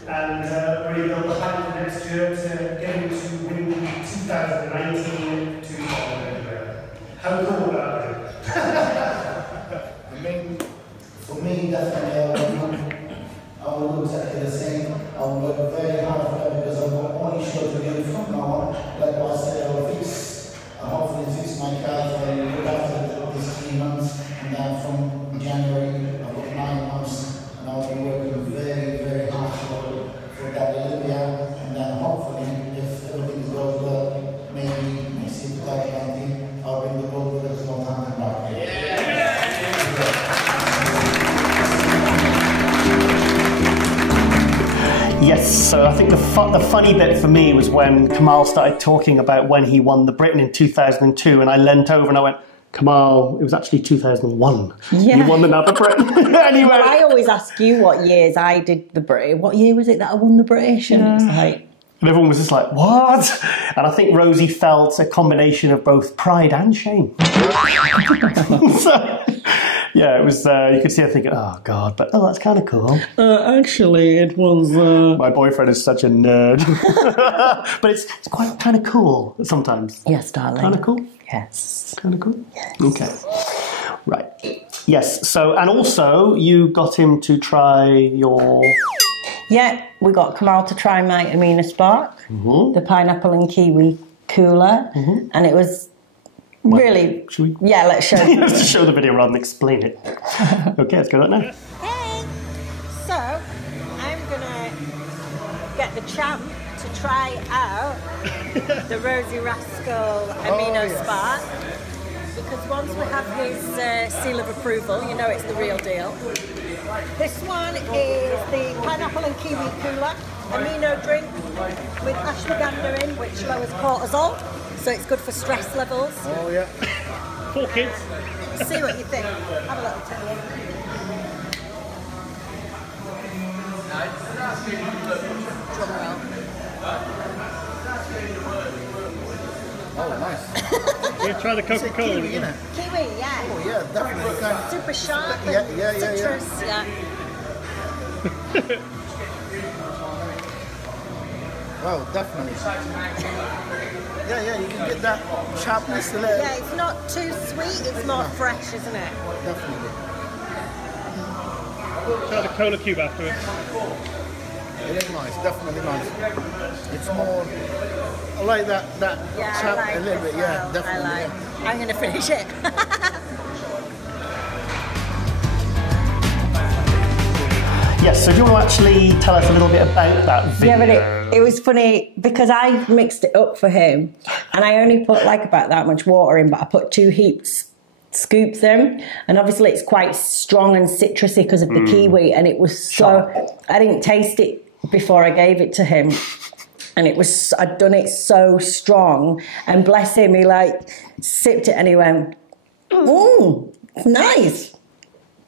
and really build the hype for next year to get him to win 2019 to How cool would that be? I mean, for me, definitely, I will do exactly the same. I will work very hard for that because I've got only show to do from now on. Like I said, I will hopefully fix my car for look after these 3 months, and then from January, I've got 9 months, and I'll be working very, very hard for that Olympia, and then hopefully, if everything goes well, maybe next year 2019, I'll bring the gold with us no time back. Yes, so I think the funny bit for me was when Kamal started talking about when he won the Britain in 2002, and I leant over and I went, Kamal, it was actually 2001. Yeah. You won the Napa Britain. Anyway. Well, I always ask you what years I did the British. What year was it that I won the British? And it's like... And everyone was just like, what? And I think Rosie felt a combination of both pride and shame. So, yeah, it was, you could see her thinking, oh, God, but that's kind of cool. Actually, it was... My boyfriend is such a nerd. But it's quite kind of cool sometimes. Yes, darling. Kind of cool? Yes. Kind of cool? Yes. Okay. Right. Yes, so, and also, you got him to try your... Yeah, we got Kamal to try my Amina Spark, the pineapple and kiwi cooler, and it was really... Should we? Yeah, let's show Let's just show the video rather than explain it. Okay, let's go to that now. Hey! So, I'm going to get the champ to try out the Rosie Rascal Amino Spark, because once we have his seal of approval, you know it's the real deal. This one is the pineapple and kiwi cooler amino drink with ashwagandha in, which lowers cortisol, so it's good for stress levels. Oh yeah. 4 kids. See what you think. Have a little taste. Drum roll. Oh, nice. You try the Coca-Cola. Kiwi, innit? Kiwi, yeah. Oh, yeah, definitely. Super sharp. Yeah. Citrus, yeah. Well, definitely. Yeah, you can get that sharpness a little. Yeah, it's not too sweet, it's more fresh, isn't it? Definitely. Try the cola cube afterwards. It is nice, definitely nice. It's more, I like that chap I like a little bit, as yeah, well. definitely. I like. Yeah. I'm going to finish it. Yes, so do you want to actually tell us a little bit about that video? Yeah, but it was funny because I mixed it up for him and I only put like about that much water in, but I put 2 scoops in, and obviously it's quite strong and citrusy because of the kiwi, and it was so, I didn't taste it before I gave it to him, and it was, I'd done it so strong, and bless him, he like sipped it and he went, it's nice.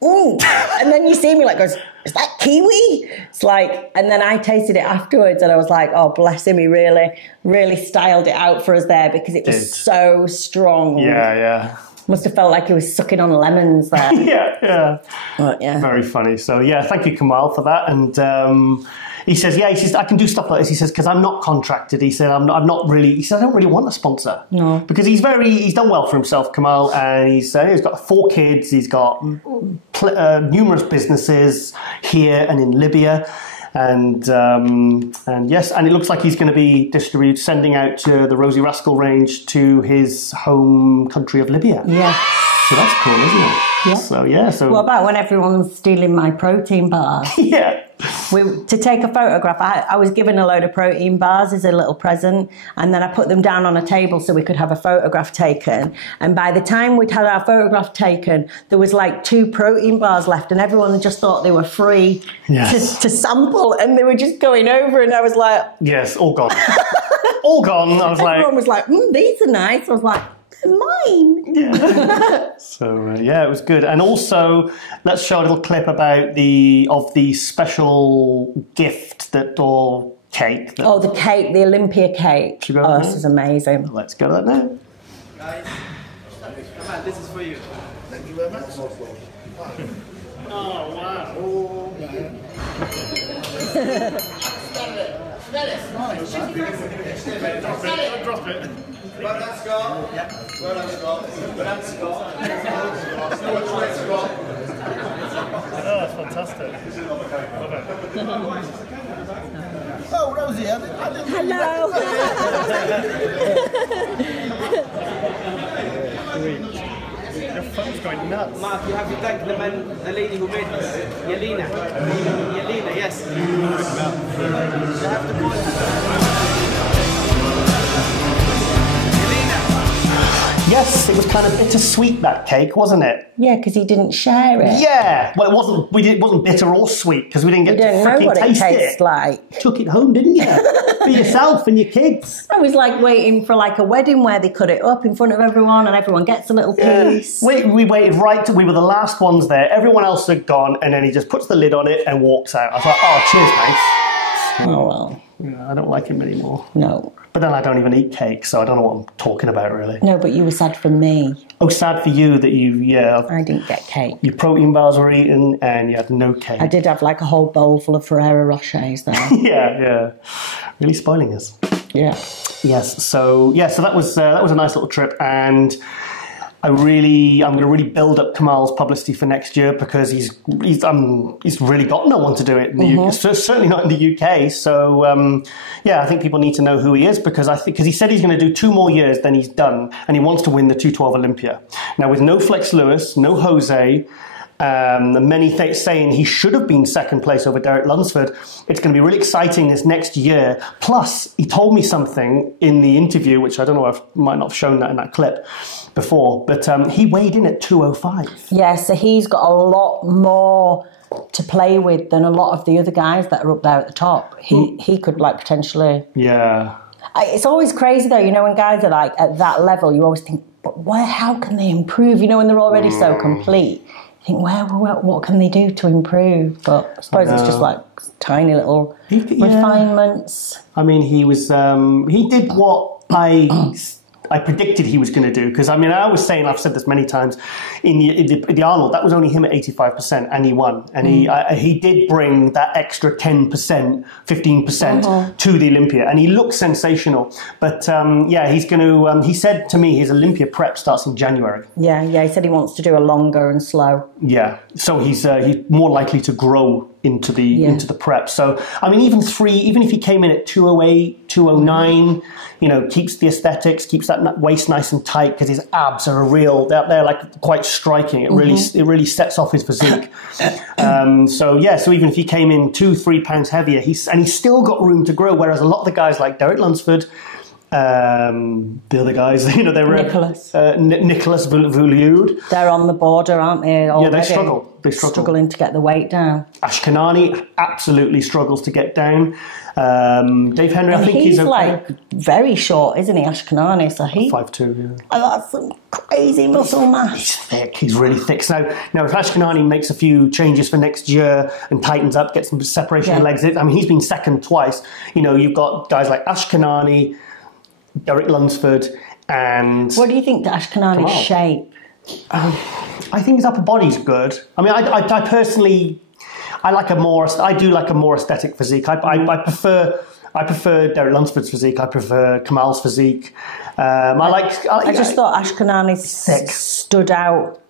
And then you see me like goes, is that kiwi? It's like, and then I tasted it afterwards and I was like, oh, bless him, he really styled it out for us there because it was so strong. Yeah. Must have felt like he was sucking on lemons there. Yeah. But, yeah. Very funny. So, yeah, thank you, Kamal, for that. And he says, I can do stuff like this. He says, because I'm not contracted. He said, I'm not really, he said, I don't really want a sponsor. No. Because he's done well for himself, Kamal, and he's got 4 kids. He's got numerous businesses here and in Libya. And yes, and it looks like he's going to be sending out the Rosie Rascal range to his home country of Libya. Yeah. So that's cool, isn't it? Yeah. So what about when everyone's stealing my protein bars? Yeah. To take a photograph, I was given a load of protein bars as a little present, and then I put them down on a table so we could have a photograph taken. And by the time we'd had our photograph taken, there was like 2 protein bars left, and everyone just thought they were free to sample, and they were just going over, and I was like... Yes, all gone. All gone. I was everyone was like, these are nice. I was like... mine. Yeah. So it was good. And also, let's show a little clip about the special gift or cake. The cake, the Olympia cake. This is amazing. Let's go to that now. Guys, this is for you. Thank you very much. Oh wow. Drop it. Well done, Scott. Yeah. Well done, Scott. Well done, Scott. Oh, that's fantastic. Love it. Oh, Rosie, I didn't Hello. Your phone's going nuts. Mark, you have to thank the lady who made this. Yelena. Yelena, yes. You have to call her. Yes, it was kind of bittersweet, that cake, wasn't it? Yeah, because he didn't share it. Yeah. Well, it wasn't bitter or sweet because we didn't get to freaking taste it. Tastes like. Took it home, didn't you? For yourself and your kids. I was like waiting for like a wedding where they cut it up in front of everyone and everyone gets a little piece. We waited we were the last ones there. Everyone else had gone, and then he just puts the lid on it and walks out. I was like, oh, cheers, mate. Oh, well. Yeah, I don't like him anymore. No. But then I don't even eat cake, so I don't know what I'm talking about, really. No, but you were sad for me. Oh, sad for you that I didn't get cake. Your protein bars were eaten and you had no cake. I did have like a whole bowl full of Ferrero Rochers there. Yeah. Really spoiling us. Yeah. Yes, so that was a nice little trip, and I'm going to really build up Kamal's publicity for next year because he's really got no one to do it in the UK, certainly not in the UK. So I think people need to know who he is because he said he's going to do 2 more years, then he's done, and he wants to win the 212 Olympia. Now with no Flex Lewis, no Jose. Many saying he should have been second place over Derek Lunsford. It's going to be really exciting this next year. Plus, he told me something in the interview, which I don't know, I might not have shown that in that clip before, but he weighed in at 205. Yeah, so he's got a lot more to play with than a lot of the other guys that are up there at the top. He could like potentially... Yeah. It's always crazy though, when guys are like at that level, you always think, but how can they improve? When they're already so complete. I think, what can they do to improve? But I suppose it's just like tiny little refinements. I mean, he was he did what I I predicted he was going to do. Because, I mean, I was saying, I've said this many times, in the Arnold, that was only him at 85%, and he won. And he did bring that extra 10%, 15% to the Olympia, and he looked sensational. But, he's going to, he said to me, his Olympia prep starts in January. Yeah, he said he wants to do a longer and slow. Yeah, so he's more likely to grow into the prep. So, I mean, even if he came in at 208, 209, keeps the aesthetics, keeps that waist nice and tight, because his abs are they're like quite striking. It really sets off his physique. So even if he came in 2-3 pounds heavier, he's still got room to grow. Whereas a lot of the guys like Derek Lunsford, the other guys, Nicholas Vouliud. They're on the border, aren't they? Already? Yeah, they struggle. Struggling to get the weight down. Ashkanani absolutely struggles to get down. Dave Henry, I think he's okay. like very short, isn't he, Ashkanani? So 5'2", yeah. That's some crazy muscle mass. He's thick. He's really thick. So now, if Ashkanani makes a few changes for next year and tightens up, gets some separation of legs, I mean, he's been second twice. You've got guys like Ashkanani, Derek Lunsford, and... What do you think to Ashkanani's shape? I think his upper body's good. I mean, I personally, I do like a more aesthetic physique. I prefer Derek Lunsford's physique. I prefer Kamal's physique. I just thought Ashkanani stood out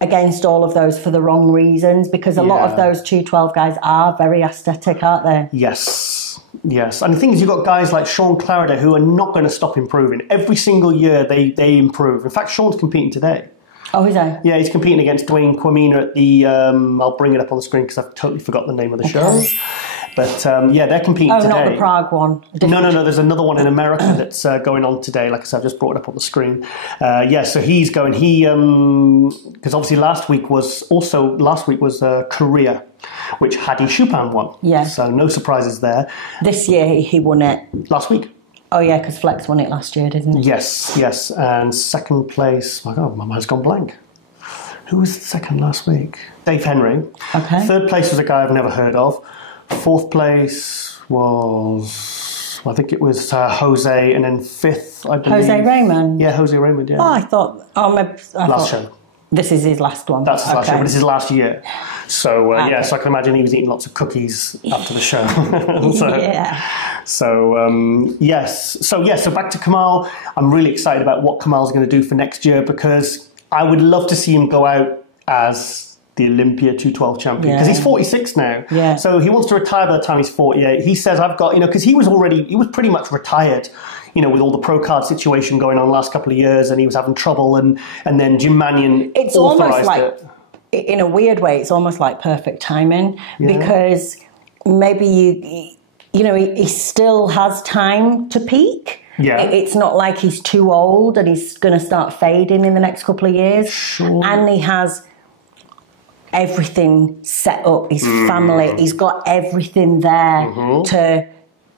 against all of those for the wrong reasons, because a lot of those 212 guys are very aesthetic, aren't they? Yes. And the thing is, you've got guys like Sean Clarida who are not going to stop improving. Every single year they improve. In fact, Sean's competing today. Oh, is he? Yeah, he's competing against Dwayne Quamina at the... I'll bring it up on the screen because I've totally forgotten the name of the show. But they're competing today. Oh, not the Prague one. No. There's another one in America that's going on today. Like I said, I've just brought it up on the screen. So he's going. Because obviously last week was Korea, which Hadi Chupin won. Yeah. So no surprises there. This year he won it. Last week. Oh yeah, because Flex won it last year, didn't he? Yes. And second place. My God, my mind's gone blank. Who was second last week? Dave Henry. Okay. Third place was a guy I've never heard of. Fourth place was, I think it was Jose, and then fifth, I believe. Jose Raymond? Yeah, Jose Raymond, yeah. Oh, I thought... last show. This is his last one. That's his last show, but this is last year. So, so I can imagine he was eating lots of cookies after the show. So back to Kamal. I'm really excited about what Kamal's going to do for next year, because I would love to see him go out as the Olympia 212 champion, because he's 46 now. Yeah. So he wants to retire by the time he's 48. He says, I've got, because he was pretty much retired, with all the pro card situation going on the last couple of years, and he was having trouble, and then Jim Mannion authorized it. In a weird way, it's almost like perfect timing, because maybe he still has time to peak. Yeah. It's not like he's too old and he's going to start fading in the next couple of years. Sure. And he has everything set up, his family, he's got everything there to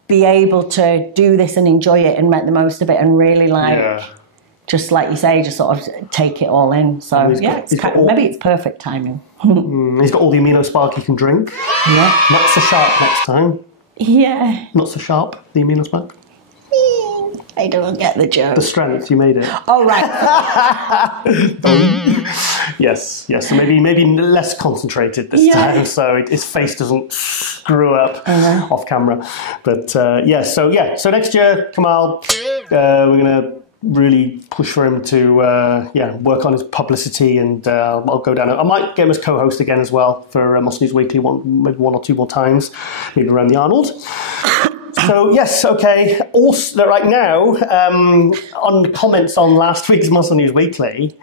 be able to do this and enjoy it and make the most of it, and really just like you say, just sort of take it all in. So maybe it's perfect timing. He's got all the amino spark he can drink. Yeah. Not so sharp next time. Yeah. Not so sharp, the amino spark. I don't get the joke. The strength, you made it. Oh, right. Yes. So maybe less concentrated this time, so his face doesn't screw up off camera. But So next year, Kamal, we're going to really push for him to work on his publicity, and I'll go down. I might get him as co-host again as well for Muscle News Weekly, maybe one or two more times, maybe around the Arnold. So, yes, okay. Also, right now, on the comments on last week's Muscle News Weekly,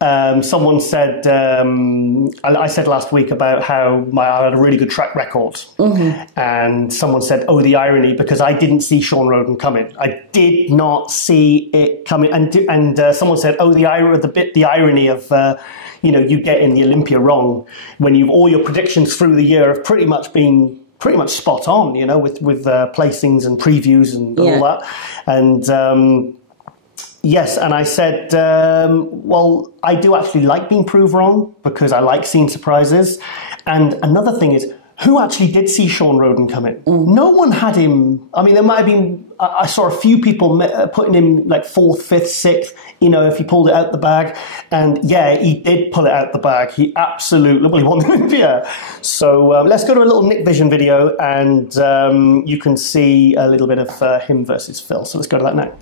someone said, I said last week about how I had a really good track record. And someone said, oh, the irony, because I didn't see Sean Roden coming. I did not see it coming. And someone said, oh, the irony of... you getting the Olympia wrong when all your predictions through the year have pretty much been spot on, with placings and previews and all that. And yes, and I said, well, I do actually like being proved wrong, because I like seeing surprises. And another thing is, who actually did see Sean Roden come in? No one had him. I mean, there might have been I saw a few people putting him like 4th, 5th, 6th, you know, if he pulled it out the bag. And yeah, he did pull it out the bag. He absolutely, well, he won the Olympia. So let's go to a little Nick Vision video, and you can see a little bit of him versus Phil. So let's go to that now.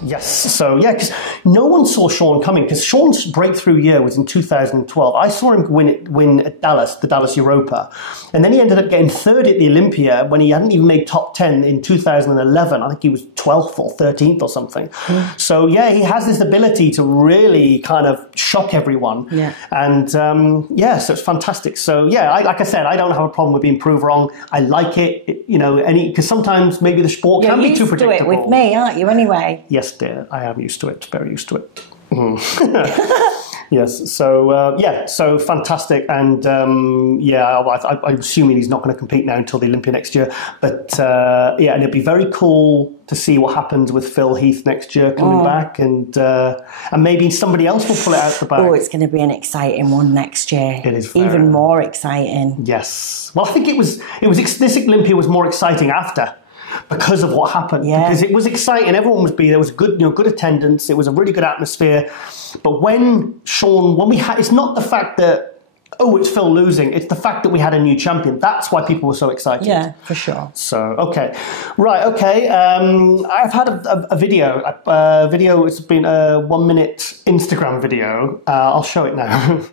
Yes, so yeah, because no one saw Sean coming, because Sean's breakthrough year was in 2012. I saw him win at Dallas, the Dallas Europa, and then he ended up getting 3rd at the Olympia when he hadn't even made top 10 in 2011. I think he was 12th or 13th or something. So yeah, he has this ability to really kind of shock everyone. Yeah. And yeah, so it's fantastic. So yeah, like I said, I don't have a problem with being proved wrong. I like it, you know, because sometimes maybe the sport can be too predictable. You're used to it with me, aren't you, anyway? Yes, dear, I am used to it, very used to it. Yes, so yeah, so fantastic, and yeah, I'm assuming he's not going to compete now until the Olympia next year, but yeah, and it'd be very cool to see what happens with Phil Heath next year coming back, and maybe somebody else will pull it out the bag. Oh, it's going to be an exciting one next year. It is even more exciting. Yes, well, I think this Olympia was more exciting after, because of what happened. Yeah. Because it was exciting. Everyone was there was good, good attendance. It was a really good atmosphere. But when we had, it's not the fact that, oh, it's Phil losing. It's the fact that we had a new champion. That's why people were so excited. Yeah, for sure. So, okay. Right, okay. I've had a video. It's been a 1-minute Instagram video. I'll show it now.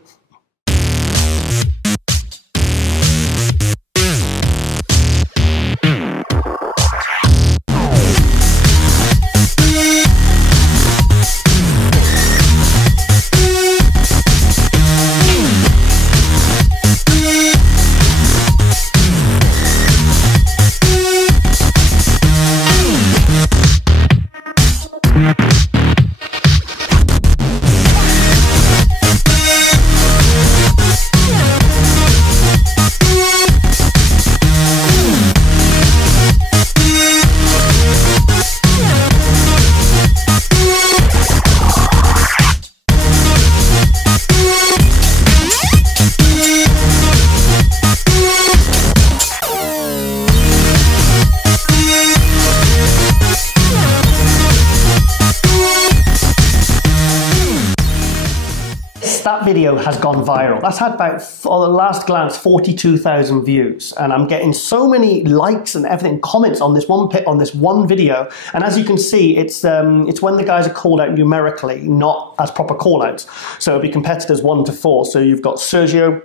That video has gone viral. That's had about, at the last glance, 42,000 views, and I'm getting so many likes and everything, comments on this one video. And as you can see, it's when the guys are called out numerically, not as proper call-outs. So it'll be competitors 1 to 4. So you've got Sergio,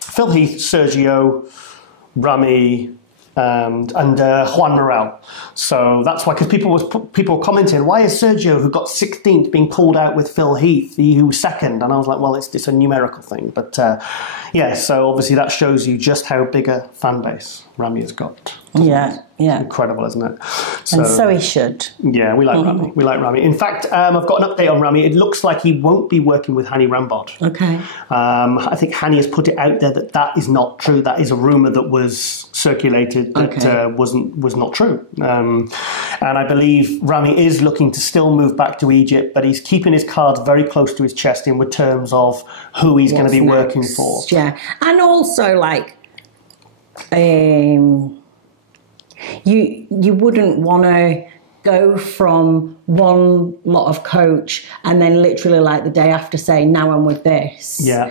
Phil Heath, Sergio, Rami, and Juan Morel. So that's why, because people were commenting, why is Sergio, who got 16th, being called out with Phil Heath, who was 2nd? And I was like, well, it's a numerical thing. But yeah, so obviously that shows you just how big a fan base Rami has got. Yeah, yeah. Incredible, isn't it? And so he should. Yeah, we like Rami. We like Rami. In fact, I've got an update on Rami. It looks like he won't be working with Hani Rambod. Okay. I think Hani has put it out there that is not true. That is a rumour that was circulated that was not true. And I believe Rami is looking to still move back to Egypt, but he's keeping his cards very close to his chest in terms of who he's going to be working for. Yeah, and also like, you wouldn't want to go from one lot of coach and then literally like the day after say, now I'm with this. Yeah,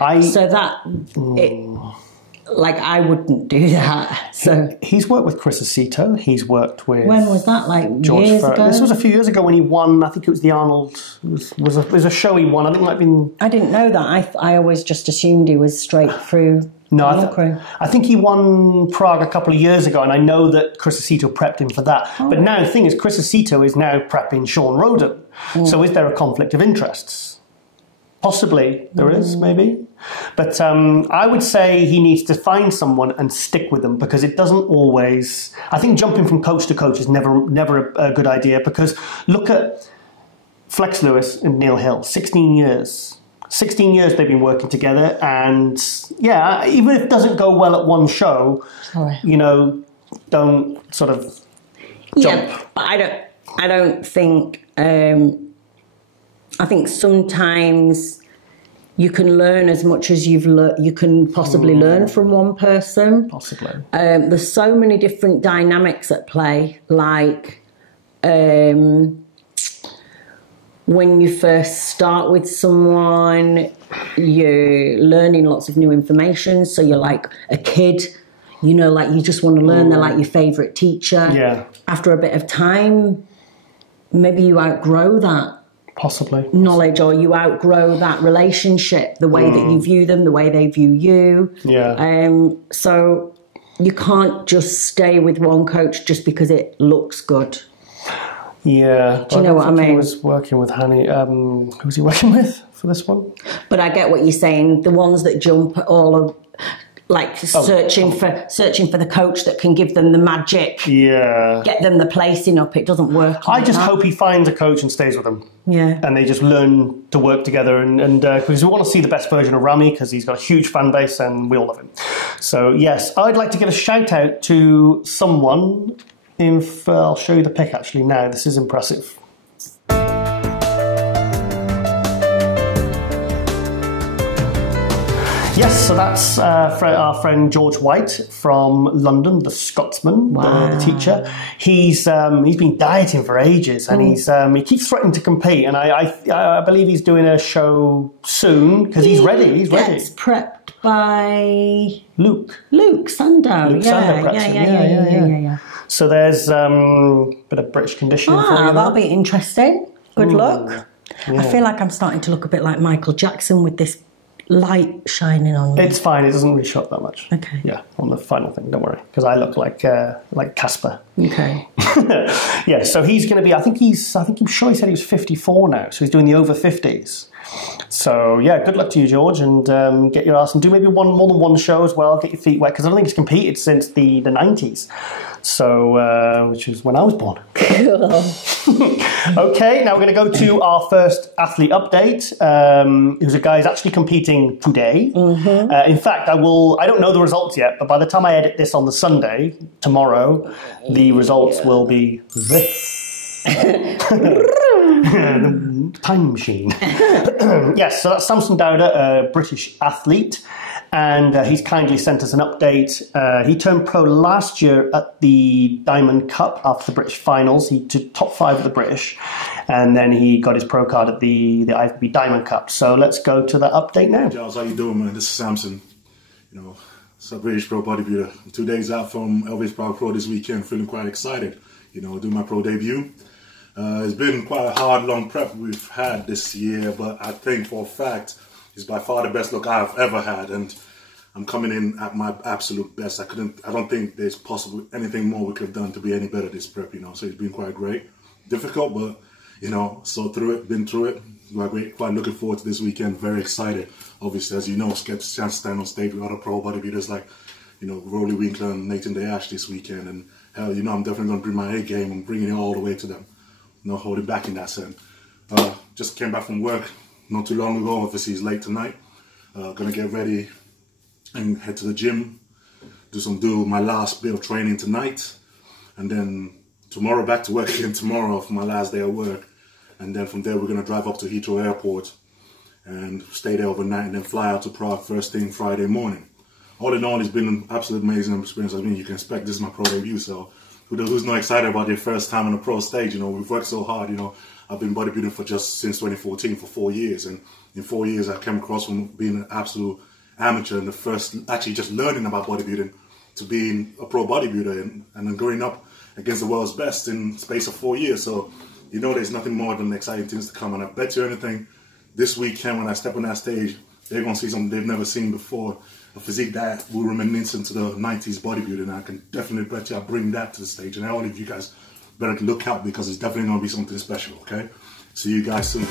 like I wouldn't do that. So He's worked with Chris Aceto. He's worked with... when was that? Like George years Fer- ago? This was a few years ago when he won. I think it was the Arnold. It was a show he won. I think it might have been. I didn't know that. I always just assumed he was straight through. No, Crew. I think he won Prague a couple of years ago, and I know that Chris Aceto prepped him for that. Oh. But now the thing is, Chris Aceto is now prepping Sean Roden. So is there a conflict of interests? Possibly there is, maybe. But I would say he needs to find someone and stick with them, because it doesn't always... I think jumping from coach to coach is never a good idea, because look at Flex Lewis and Neil Hill, 16 years. 16 years they've been working together, and yeah, even if it doesn't go well at one show, you know, don't sort of jump. Yeah, but I don't think... I think sometimes you can learn as much as you can possibly learn from one person. Possibly. There's so many different dynamics at play, like when you first start with someone, you're learning lots of new information, so you're like a kid, you know, like you just want to learn. They're like your favourite teacher. Yeah. After a bit of time, maybe you outgrow that Possibly. knowledge, or you outgrow that relationship, the way that you view them, the way they view you. Yeah. So you can't just stay with one coach just because it looks good. Yeah. Do you know what I mean? He was working with Hanny. Who was he working with for this one? But I get what you're saying. The ones that jump all of, like searching for the coach that can give them the magic. Yeah. Get them the placing up. It doesn't work. I just hope he finds a coach and stays with him. Yeah. And they just learn to work together, and because we want to see the best version of Rami, because he's got a huge fan base and we all love him. So yes, I'd like to give a shout out to someone. I'll show you the pic actually now. This is impressive. Yes, so that's our friend George White from London, the Scotsman, the teacher. He's been dieting for ages, and he keeps threatening to compete. And I believe he's doing a show soon, because he's ready. He's ready. Gets prepped by Luke Sandow. Sandow preps him. Yeah. So there's a bit of British conditioning for you. That'll be interesting. Good luck. Yeah. I feel like I'm starting to look a bit like Michael Jackson with this light shining on me. It's fine. It doesn't really show up that much. Okay. Yeah, on the final thing. Don't worry, because I look like Casper. Okay. Yeah. So he's going to be. I'm sure he said he was 54 now. So he's doing the over 50s. So yeah, good luck to you, George, and get your ass and do maybe more than one show as well. Get your feet wet, because I don't think he's competed since the 90s. So which is when I was born. Cool. Okay, now we're going to go to our first athlete update. Who's a guy who's actually competing today. In fact, I don't know the results yet, but by the time I edit this on the Sunday, tomorrow, the results will be this. The time machine. Yes, so that's Samson Dowda, a British athlete, and he's kindly sent us an update. He turned pro last year at the Diamond Cup after the British finals. He took top 5 of the British, and then he got his pro card at the IFBB Diamond Cup. So let's go to the update now. Giles, how you doing, man? This is Samson. You know, it's a British pro bodybuilder. I'm 2 days out from Elvis Proud Pro this weekend, feeling quite excited. You know, do my pro debut. It's been quite a hard, long prep we've had this year, but I think for a fact it's by far the best look I've ever had, and I'm coming in at my absolute best. I don't think there's possible anything more we could have done to be any better this prep, you know. So it's been quite great, difficult, but you know, so through it, been through it. Quite looking forward to this weekend. Very excited. Obviously, as you know, get a chance to stand on stage with other pro bodybuilders like, you know, Rolly Winkler and Nathan Dayash this weekend, and hell, you know, I'm definitely going to bring my A game and bringing it all the way to them. No holding back in that sense. Just came back from work not too long ago. Obviously, it's late tonight. Gonna get ready and head to the gym. Do my last bit of training tonight, and then tomorrow back to work again tomorrow for my last day of work. And then from there, we're gonna drive up to Heathrow Airport and stay there overnight, and then fly out to Prague first thing Friday morning. All in all, it's been an absolute amazing experience. I mean, you can expect this is my pro debut, so who's not excited about their first time on a pro stage? You know, we've worked so hard. You know, I've been bodybuilding since 2014 for 4 years, and in 4 years I came across from being an absolute amateur and the first actually just learning about bodybuilding to being a pro bodybuilder and then growing up against the world's best in the space of 4 years. So, you know, there's nothing more than exciting things to come. And I bet you anything, this weekend when I step on that stage, they're going to see something they've never seen before. A physique that will reminiscent to the 90s bodybuilding. I can definitely bet you I'll bring that to the stage. And all of you guys better look out because it's definitely going to be something special, okay? See you guys soon.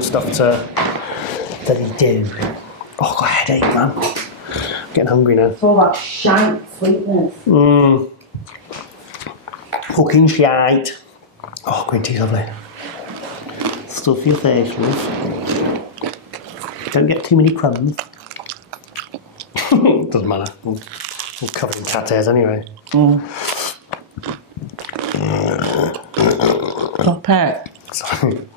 Stuff that he did. Oh, I've got a headache, man. I'm getting hungry now. It's all that shite sweetness. Fucking shite. Oh, green tea's lovely. Stuff your face, love. Don't get too many crumbs. Doesn't matter. I'm covered in cat hairs anyway. Stop it. Sorry.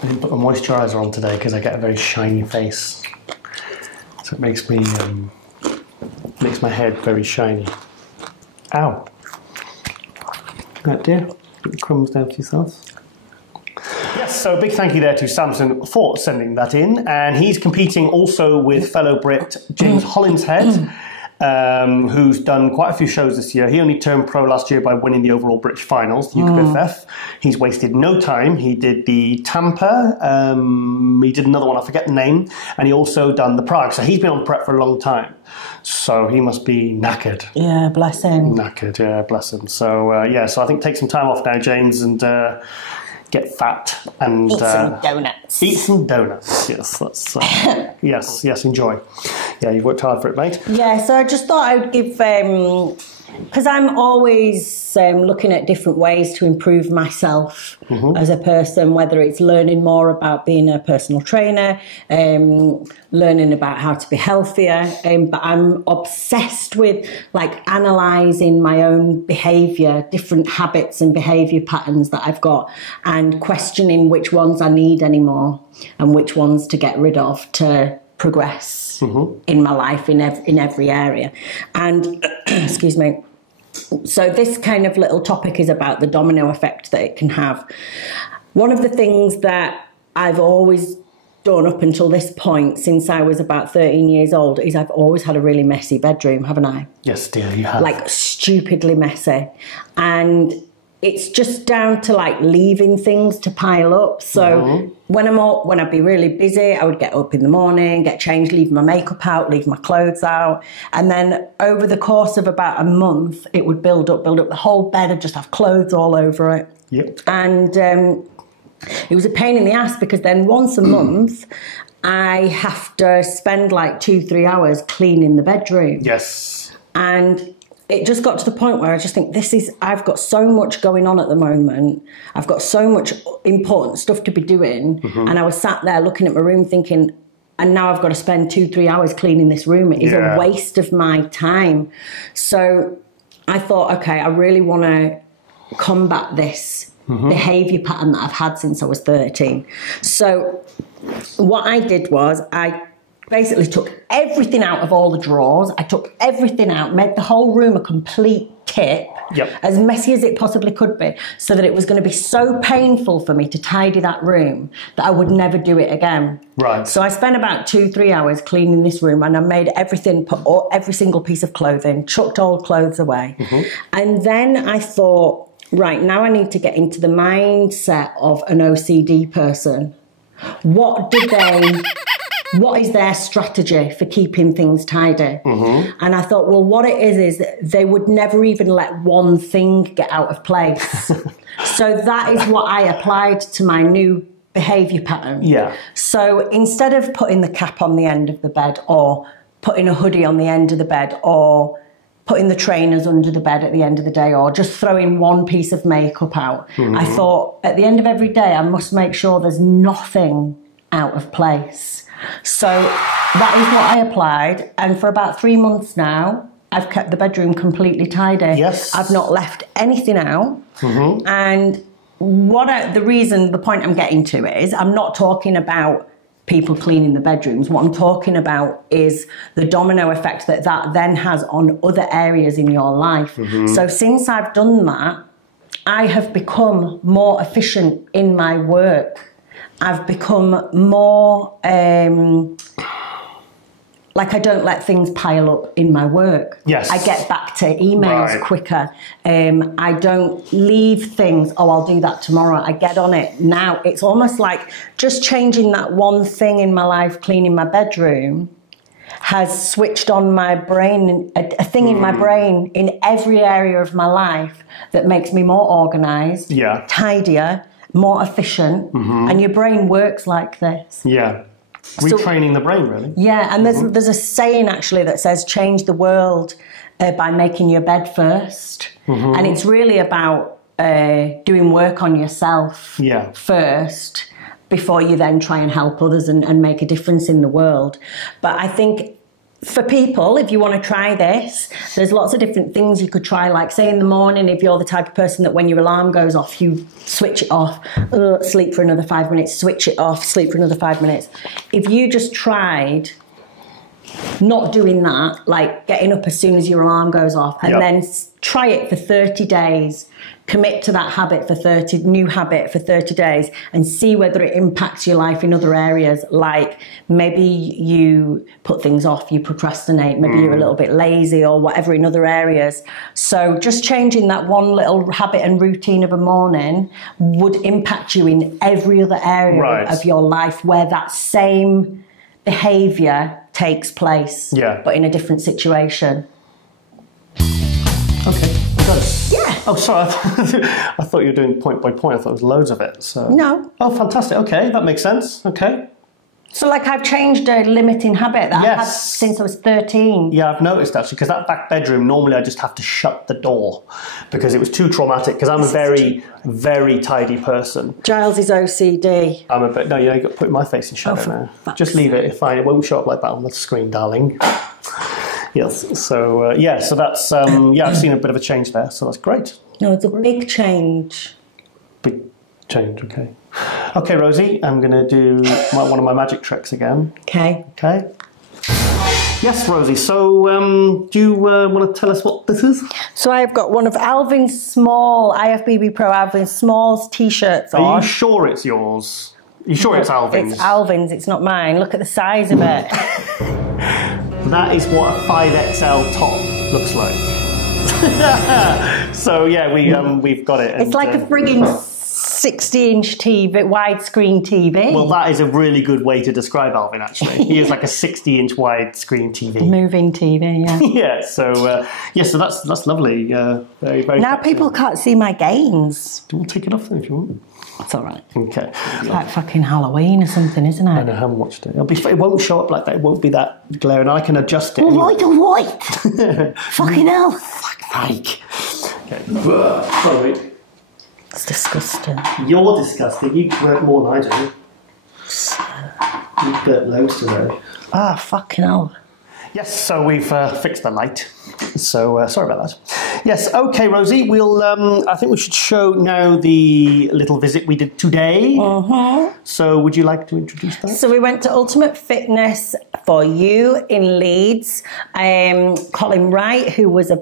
I didn't put the moisturiser on today because I get a very shiny face. So it makes me, makes my head very shiny. Ow. Right, dear. Put the crumbs down for yourself. Yes, so a big thank you there to Samson for sending that in. And he's competing also with fellow Brit James Hollinshead, who's done quite a few shows this year. He only turned pro last year by winning the overall British finals, the UKBFF. He's wasted no time. He did the Tampa, he did another one, I forget the name, and he also done the Prague. So he's been on prep for a long time. So he must be knackered. Yeah, bless him. Knackered, yeah, bless him. So yeah, so I think take some time off now, James, and get fat and eat some donuts. Eat some donuts. Yes, that's yes, enjoy. Yeah, you've worked hard for it, mate. Yeah, so I just thought I would give because I'm always looking at different ways to improve myself as a person, whether it's learning more about being a personal trainer, learning about how to be healthier, but I'm obsessed with like analysing my own behaviour, different habits and behaviour patterns that I've got, and questioning which ones I need anymore and which ones to get rid of to progress in my life in every area. And excuse me, so this kind of little topic is about the domino effect that it can have. One of the things that I've always done up until this point, since I was about 13 years old, is I've always had a really messy bedroom, haven't I? Yes, dear, you have. Like stupidly messy. And it's just down to like leaving things to pile up. So when I'd be really busy, I would get up in the morning, get changed, leave my makeup out, leave my clothes out. And then over the course of about a month, it would build up. The whole bed would just have clothes all over it. Yep. And it was a pain in the ass because then once a month, I have to spend like 2-3 hours cleaning the bedroom. Yes. And it just got to the point where I just think I've got so much going on at the moment. I've got so much important stuff to be doing. And I was sat there looking at my room thinking, and now I've got to spend 2-3 hours cleaning this room. It is a waste of my time. So I thought, okay, I really want to combat this behaviour pattern that I've had since I was 13. So what I did was I basically took everything out of all the drawers. I took everything out, made the whole room a complete tip, as messy as it possibly could be, so that it was going to be so painful for me to tidy that room that I would never do it again. Right. So I spent about 2-3 hours cleaning this room, and I made everything, put every single piece of clothing, chucked old clothes away. And then I thought, right, now I need to get into the mindset of an OCD person. What do they what is their strategy for keeping things tidy? And I thought, well, what it is that they would never even let one thing get out of place. So that is what I applied to my new behaviour pattern. Yeah. So instead of putting the cap on the end of the bed, or putting a hoodie on the end of the bed, or putting the trainers under the bed at the end of the day, or just throwing one piece of makeup out, I thought at the end of every day I must make sure there's nothing out of place. So that is what I applied, and for about 3 months now I've kept the bedroom completely tidy. Yes. I've not left anything out. And the point I'm getting to is, I'm not talking about people cleaning the bedrooms. What I'm talking about is the domino effect that then has on other areas in your life. So since I've done that, I have become more efficient in my work. I've become more like, I don't let things pile up in my work. Yes. I get back to emails quicker. I don't leave things, oh, I'll do that tomorrow. I get on it now. It's almost like just changing that one thing in my life, cleaning my bedroom, has switched on my brain, a thing in my brain in every area of my life that makes me more organised, tidier, more efficient. And your brain works like this. Yeah. Retraining the brain, really. Yeah, and there's a saying actually that says, change the world by making your bed first. And it's really about doing work on yourself first, before you then try and help others and make a difference in the world. But I think for people, if you want to try this, there's lots of different things you could try. Like, say in the morning, if you're the type of person that when your alarm goes off, you switch it off, sleep for another 5 minutes, switch it off, sleep for another 5 minutes. If you just tried not doing that, like getting up as soon as your alarm goes off, and then try it for 30 days, commit to that new habit for 30 days, and see whether it impacts your life in other areas. Like, maybe you put things off, you procrastinate, maybe you're a little bit lazy or whatever in other areas. So just changing that one little habit and routine of a morning would impact you in every other area of your life where that same behaviour takes place, but in a different situation. Okay, got it. Yeah. Oh, sorry. I thought you were doing point by point. I thought it was loads of it. So. No. Oh, fantastic. Okay, that makes sense. Okay. So, like, I've changed a limiting habit that I've had since I was 13. Yeah, I've noticed actually, because that back bedroom, normally I just have to shut the door because it was too traumatic, because I'm a very, very tidy person. Giles is OCD. I'm a bit, no, you got to put my face in shadow now. Just leave it, fine. It won't show up like that on the screen, darling. Yes, so, so that's, I've seen a bit of a change there, so that's great. No, it's a big change. Big change, okay. Okay, Rosie, I'm going to do one of my magic tricks again. Okay. Okay. Yes, Rosie, so do you want to tell us what this is? So I've got one of Alvin's small, IFBB Pro Alvin's Smalls t-shirts on. Are you sure it's yours? Are you sure it's Alvin's? It's Alvin's, it's not mine. Look at the size of it. That is what a 5XL top looks like. So yeah, we've got it. It's like a frigging 60-inch TV, widescreen TV. Well, that is a really good way to describe Alvin, actually. He is like a 60-inch widescreen TV. Moving TV, yeah. Yeah, so so that's lovely. Very, very. Now people can't see my gains. We'll take it off then if you want. That's all right. Okay. It's like fucking Halloween or something, isn't it? I know, I haven't watched it. It won't show up like that. It won't be that glaring. I can adjust it. Well, white. Fucking hell. Fuck me. Okay. Sorry. It's disgusting. You're disgusting. You work more than I do. You've got loads to do. Ah, fucking hell. Yes, so we've fixed the light. So sorry about that. Yes, okay, Rosie. We'll. I think we should show now the little visit we did today. So, would you like to introduce that? So we went to Ultimate Fitness for You in Leeds. Colin Wright, who was a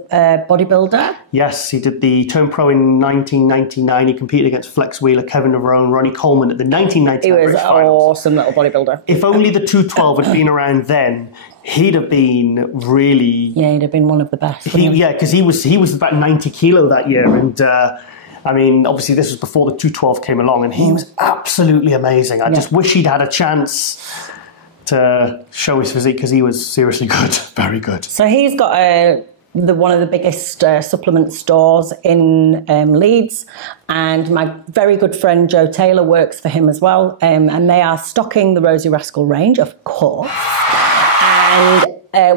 bodybuilder. Yes, he did the Turn Pro in 1999. He competed against Flex Wheeler, Kevin Navarone, and Ronnie Coleman at the 1999 He was British an Finals. awesome little bodybuilder. If only the 212 had been around then, he'd have been really... Yeah, he'd have been one of the best. Yeah, because he was about 90 kilo that year, and I mean, obviously this was before the 212 came along, and he was absolutely amazing. I just wish he'd had a chance to show his physique because he was seriously good, very good. So he's got one of the biggest supplement stores in Leeds, and my very good friend Joe Taylor works for him as well, and they are stocking the Rosie Rascal range, of course. And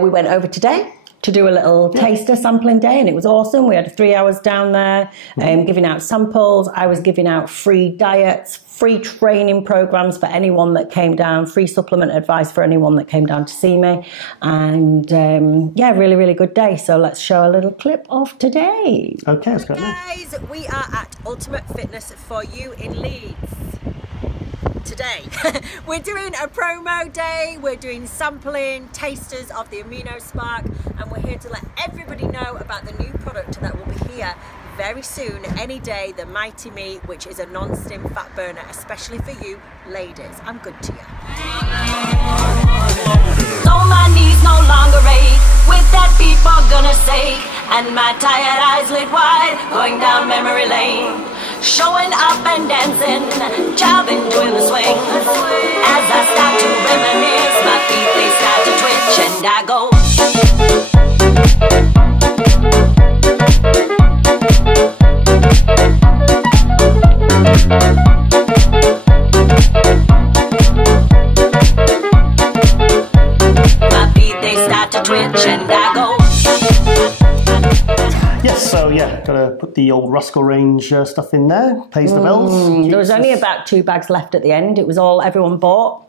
we went over today to do a little taster sampling day, and it was awesome. We had 3 hours down there giving out samples. I was giving out free diets, free training programs for anyone that came down, free supplement advice for anyone that came down to see me. And yeah, really, really good day. So let's show a little clip of today. Okay, let's go. Guys, we are at Ultimate Fitness for You in Leeds. Today we're doing a promo day, we're doing sampling, tasters of the Amino Spark, and we're here to let everybody know about the new product that will be here very soon, any day, the Mighty Me, which is a non-stim fat burner, especially for you ladies. I'm good to you. So my knees no longer ache with that beat for goodness sake, and my tired eyes lit wide, going down memory lane, showing up and dancing, jobbing, doing the swing. As I start to reminisce, my feet they start to twitch, and I go. My feet they start to twitch, and I go. Yes, so yeah, gotta put the old Rascal range stuff in there, pays the bills. There was only about 2 bags left at the end. It was all everyone bought.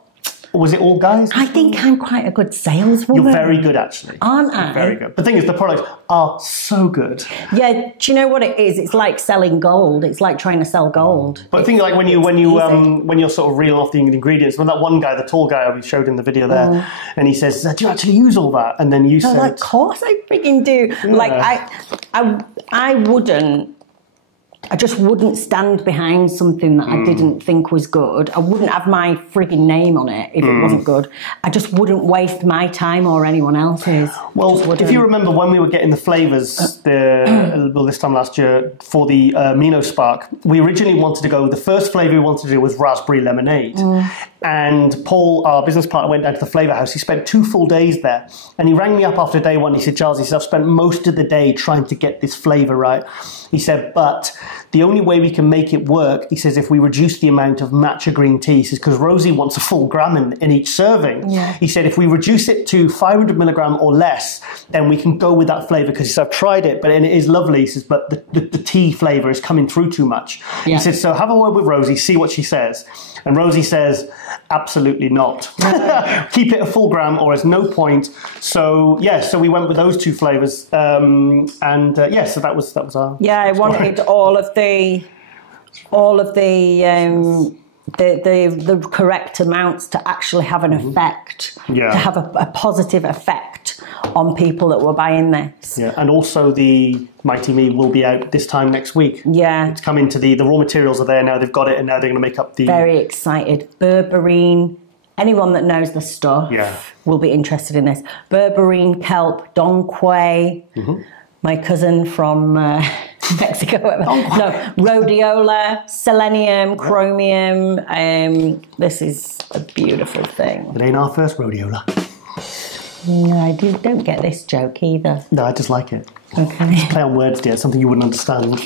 Was it all guys? I think I'm quite a good saleswoman. You're very good, actually. Aren't I? Very good. The thing is, the products are so good. Yeah, do you know what it is? It's like selling gold. It's like trying to sell gold. But I think like when you're sort of reeling off the ingredients, when that one guy, the tall guy we showed in the video there, and he says, "Do you actually use all that?" And then you said, "Of course I freaking do." Yeah. Like I wouldn't. I just wouldn't stand behind something that I didn't think was good. I wouldn't have my frigging name on it if it wasn't good. I just wouldn't waste my time or anyone else's. Well, if you remember when we were getting the flavours this time last year for the Amino Spark, we originally wanted to go, the first flavour we wanted to do was raspberry lemonade. And Paul, our business partner, went down to the flavour house. He spent 2 full days there. And he rang me up after day one. He said, "Giles," he said, "I've spent most of the day trying to get this flavour right." He said, "But the only way we can make it work," he says, "if we reduce the amount of matcha green tea," he says, "because Rosie wants a full gram in each serving." Yeah. He said, "if we reduce it to 500 milligram or less, then we can go with that flavour." Because he said, "I've tried it, but and it is lovely." He says, "but the tea flavour is coming through too much." Yeah. He said, "So have a word with Rosie, see what she says." And Rosie says, "Absolutely not. Keep it a full gram or there's no point." So yeah, so we went with those 2 flavours, yeah, so that was our. Yeah, I wanted all of the correct amounts to actually have an effect, to have a positive effect on people that were buying this. Yeah, and also the Mighty Me will be out this time next week. Yeah. It's coming to the raw materials are there now, they've got it, and now they're going to make up the... Very excited. Berberine, anyone that knows the stuff will be interested in this. Berberine, kelp, donquay, my cousin from Mexico, rhodiola, selenium, chromium. This is a beautiful thing. It ain't our first rhodiola. No, I don't get this joke either. No, I just like it. Okay. Just play on words, dear, something you wouldn't understand.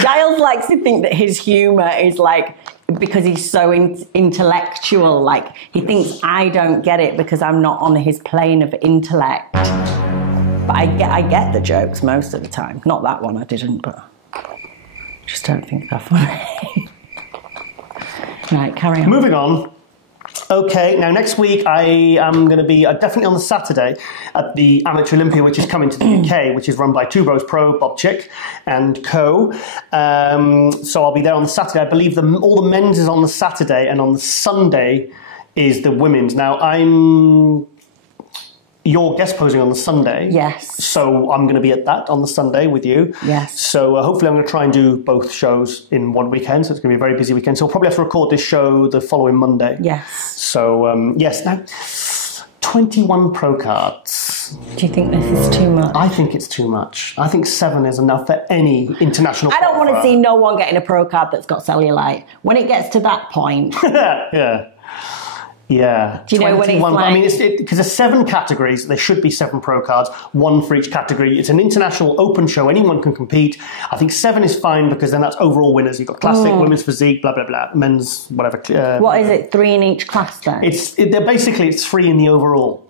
Giles likes to think that his humour is like, because he's so intellectual, like he thinks I don't get it because I'm not on his plane of intellect. But I get the jokes most of the time. Not that one I didn't, but just don't think they're funny. Right, carry on. Moving on. Okay, now next week I am going to be definitely on the Saturday at the Amateur Olympia, which is coming to the UK, which is run by Two Bros Pro, Bob Chick and co. So I'll be there on the Saturday. I believe all the men's is on the Saturday, and on the Sunday is the women's. Now you're guest posing on the Sunday. Yes. So I'm going to be at that on the Sunday with you. Yes. So hopefully I'm going to try and do both shows in one weekend. So it's going to be a very busy weekend. So we'll probably have to record this show the following Monday. Yes. So, yes. Now, 21 pro cards. Do you think this is too much? I think it's too much. I think 7 is enough for any international I don't want to qualifier. see no one getting a pro card that's got cellulite. When it gets to that point... Yeah. Yeah. Do you know when it's like... I mean, because there's 7 categories. There should be 7 pro cards, 1 for each category. It's an international open show. Anyone can compete. I think 7 is fine because then that's overall winners. You've got classic, women's physique, blah, blah, blah, men's, whatever. What is it, 3 in each class then? Basically, it's 3 in the overall.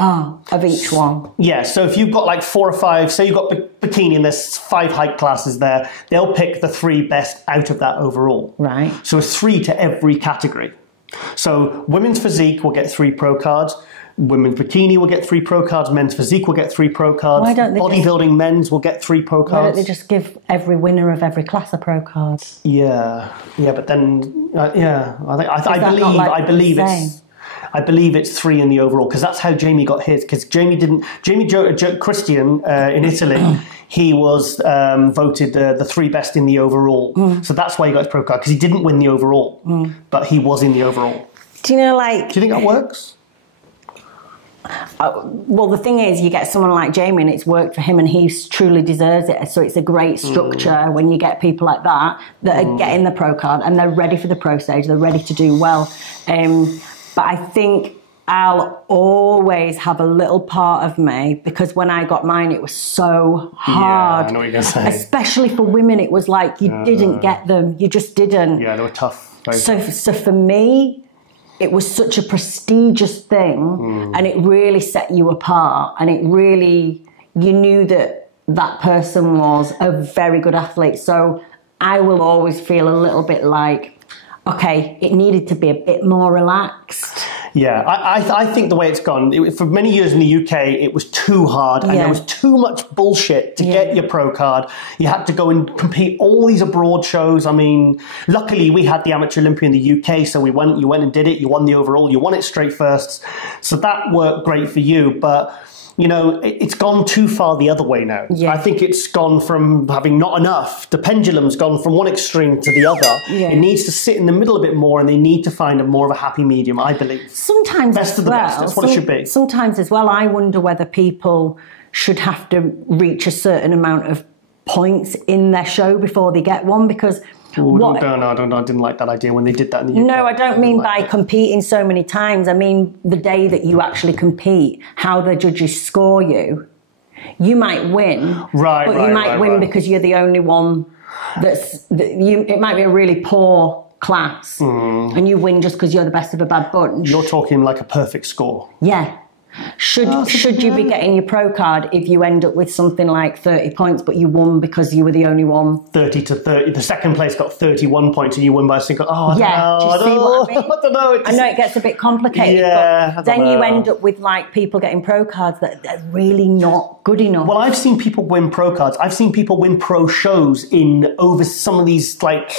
Oh, of each one. Yeah, so if you've got like 4 or 5, say you've got bikini and there's 5 height classes there, they'll pick the 3 best out of that overall. Right. So it's 3 to every category. So women's physique will get 3 pro cards, women's bikini will get 3 pro cards, men's physique will get 3 pro cards, bodybuilding men's will get 3 pro cards. Why don't they just give every winner of every class a pro card? Yeah, but then, I believe it's 3 in the overall because that's how Jamie got his. Because Christian in Italy, he was voted the 3 best in the overall. So that's why he got his pro card because he didn't win the overall, but he was in the overall. Do you know, like? Do you think that works? Well, the thing is, you get someone like Jamie and it's worked for him and he truly deserves it. So it's a great structure when you get people like that are getting the pro card and they're ready for the pro stage, they're ready to do well. But I think I'll always have a little part of me because when I got mine, it was so hard. Yeah, I know what you're going to say. Especially for women, it was like you didn't get them. You just didn't. Yeah, they were tough. So for me, it was such a prestigious thing and it really set you apart and it really, you knew that person was a very good athlete. So I will always feel a little bit like, okay, it needed to be a bit more relaxed. Yeah, I think the way it's gone, for many years in the UK, it was too hard and there was too much bullshit to get your pro card. You had to go and compete all these abroad shows. I mean, luckily we had the Amateur Olympia in the UK, so you went and did it. You won the overall. You won it straight firsts. So that worked great for you, but... You know, it's gone too far the other way now. Yeah. I think it's gone from having not enough. The pendulum's gone from one extreme to the other. Yeah. It needs to sit in the middle a bit more and they need to find more of a happy medium, I believe. Sometimes best of the best, that's what it should be. Sometimes as well, I wonder whether people should have to reach a certain amount of points in their show before they get one because... I didn't like that idea when they did that in the UK. No, I don't mean by competing so many times. I mean the day that you actually compete, how the judges score you. You might win, but you might win because you're the only one it might be a really poor class and you win just because you're the best of a bad bunch. You're talking like a perfect score. Yeah. Should you be getting your pro card if you end up with something like 30 points but you won because you were the only one? 30 to 30. The second place got 31 points and you won by a single... I don't know. I know it gets a bit complicated, but then you end up with like people getting pro cards that are really not good enough. Well, I've seen people win pro cards. I've seen people win pro shows over some of these like...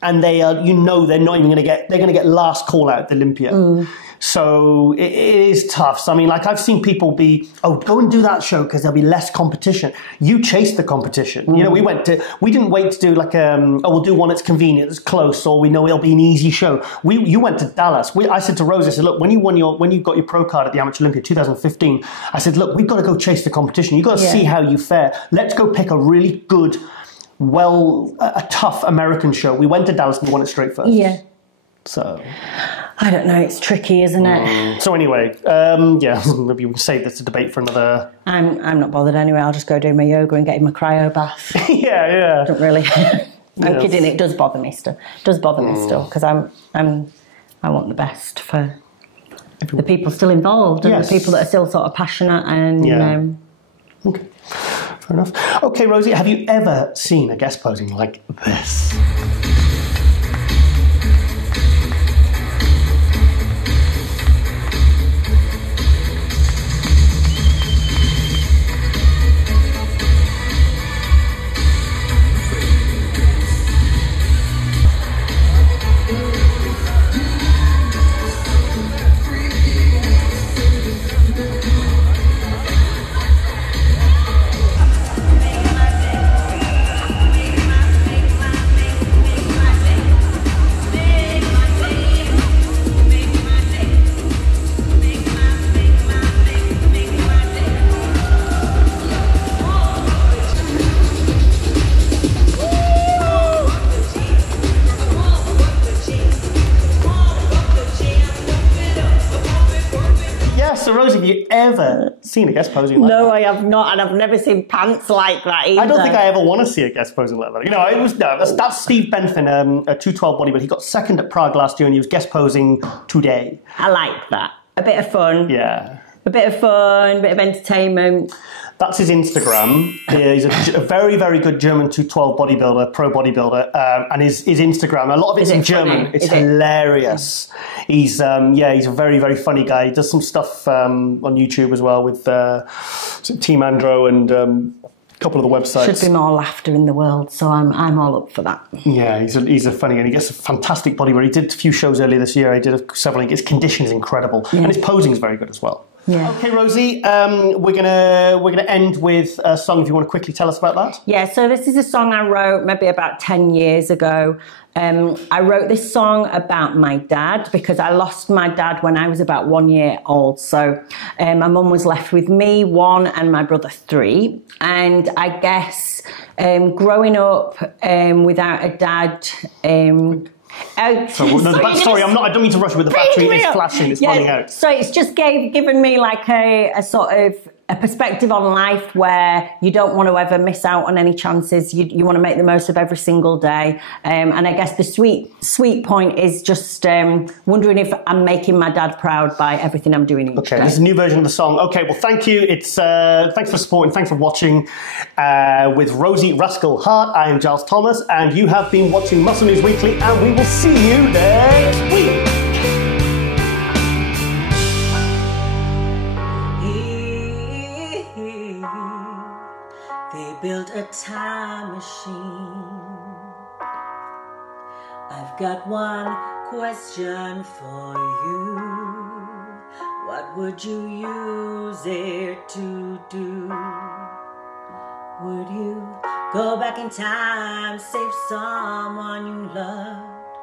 And they are, they're not even going to get... They're going to get last call out at the Olympia. So it is tough. So, I mean, like I've seen people go and do that show because there'll be less competition. You chase the competition. You know, we didn't wait to do like, we'll do one that's convenient, that's close, or we know it'll be an easy show. You went to Dallas. I said to Rosie, I said, look, when you got your pro card at the Amateur Olympia 2015, I said, look, we've got to go chase the competition. You've got to see how you fare. Let's go pick a really good, a tough American show. We went to Dallas and we won it straight first. Yeah. So... I don't know, it's tricky, isn't it? So anyway, maybe we can save this debate for another... I'm not bothered anyway, I'll just go do my yoga and get in my cryo bath. Yeah. Don't really... I'm kidding, it does bother me still. It does bother me still, because I want the best for the people still involved and the people that are still sort of passionate and... Okay, fair enough. Okay, Rosie, have you ever seen a guest posing like this? you ever seen a guest posing like that? No, I have not, and I've never seen pants like that either. I don't think I ever want to see a guest posing like that. You know, that's Steve Benfin, a 212 bodybuilder. He got second at Prague last year, and he was guest posing today. I like that. A bit of fun. Yeah. A bit of fun, a bit of entertainment. That's his Instagram. He's a very, very good German 212 bodybuilder, pro bodybuilder, and his Instagram, a lot of it's in German. Funny? It's hilarious. He's he's a very, very funny guy. He does some stuff on YouTube as well with Team Andro and a couple of the websites. Should be more laughter in the world, so I'm all up for that. Yeah, he's a funny guy. He gets a fantastic body where he did a few shows earlier this year. He did several. His condition is incredible, and his posing is very good as well. Yeah. Okay, Rosie, we're gonna end with a song. If you want to quickly tell us about that. Yeah, so this is a song I wrote maybe about 10 years ago. I wrote this song about my dad because I lost my dad when I was about 1 year old. So my mum was left with me, 1, and my brother, 3. And I guess growing up without a dad. Sorry, I don't mean to rush with the battery. It's flashing. It's running out. So it's just given me like a sort of a perspective on life where you don't want to ever miss out on any chances. You want to make the most of every single day. And I guess the sweet point is just wondering if I'm making my dad proud by everything I'm doing each day. This is a new version of the song. Okay, well, thank you. It's thanks for supporting. Thanks for watching with Rosie Rascal Hart. I am Giles Thomas, and you have been watching Muscle News Weekly, and we will see you next week. Built a time machine. I've got one question for you. What would you use it to do? Would you go back in time, save someone you loved,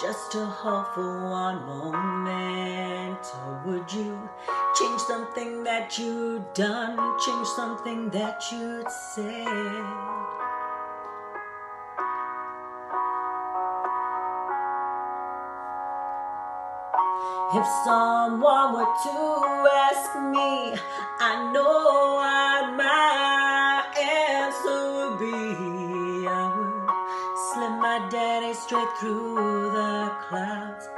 just to hope for one moment? Or would you change something that you'd done, change something that you'd said? If someone were to ask me, I know what my answer would be. I would slip my daddy straight through the clouds,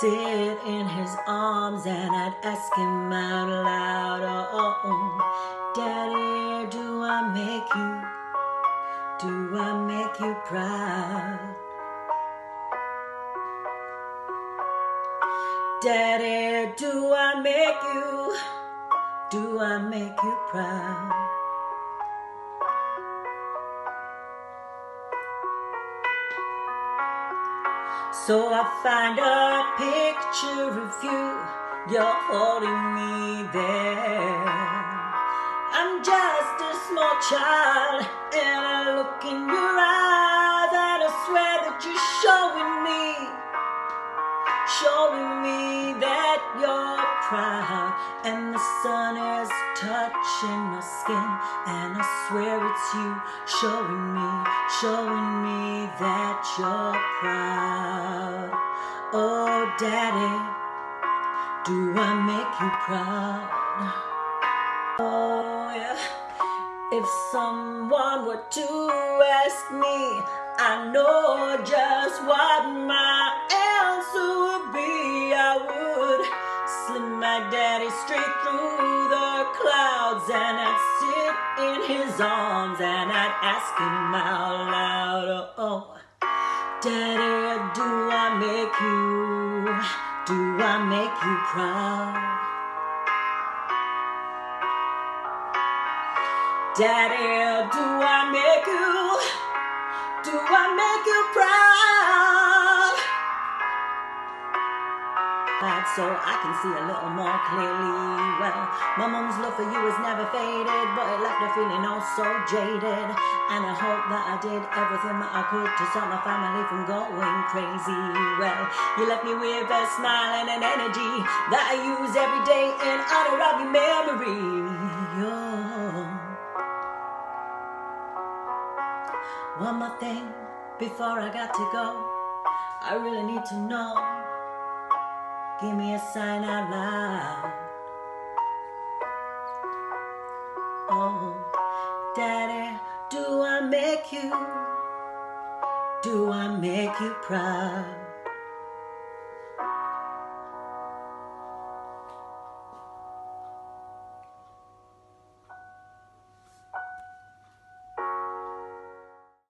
sit in his arms, and I'd ask him out loud, oh, Daddy, do I make you proud? Daddy, do I make you proud? So I find a picture of you, you're holding me there. I'm just a small child, and I look in your eyes, and I swear that you're showing me that you're proud. And the sun is touching my skin, and I swear it's you showing me that you're proud. Oh, Daddy, do I make you proud? Oh, yeah. If someone were to ask me, I know just what my answer would be. I would slip my daddy straight through the clouds, and I'd sit in his arms, and I'd ask him out loud, oh, Daddy, do I make you proud? Daddy, do I make you proud? So I can see a little more clearly. Well, my mum's love for you has never faded, but it left her feeling oh so jaded. And I hope that I did everything that I could to stop my family from going crazy. Well, you left me with a smile and an energy that I use every day in honor of your memory. One more thing before I got to go, I really need to know. Give me a sign out loud. Oh, Daddy, do I make you proud?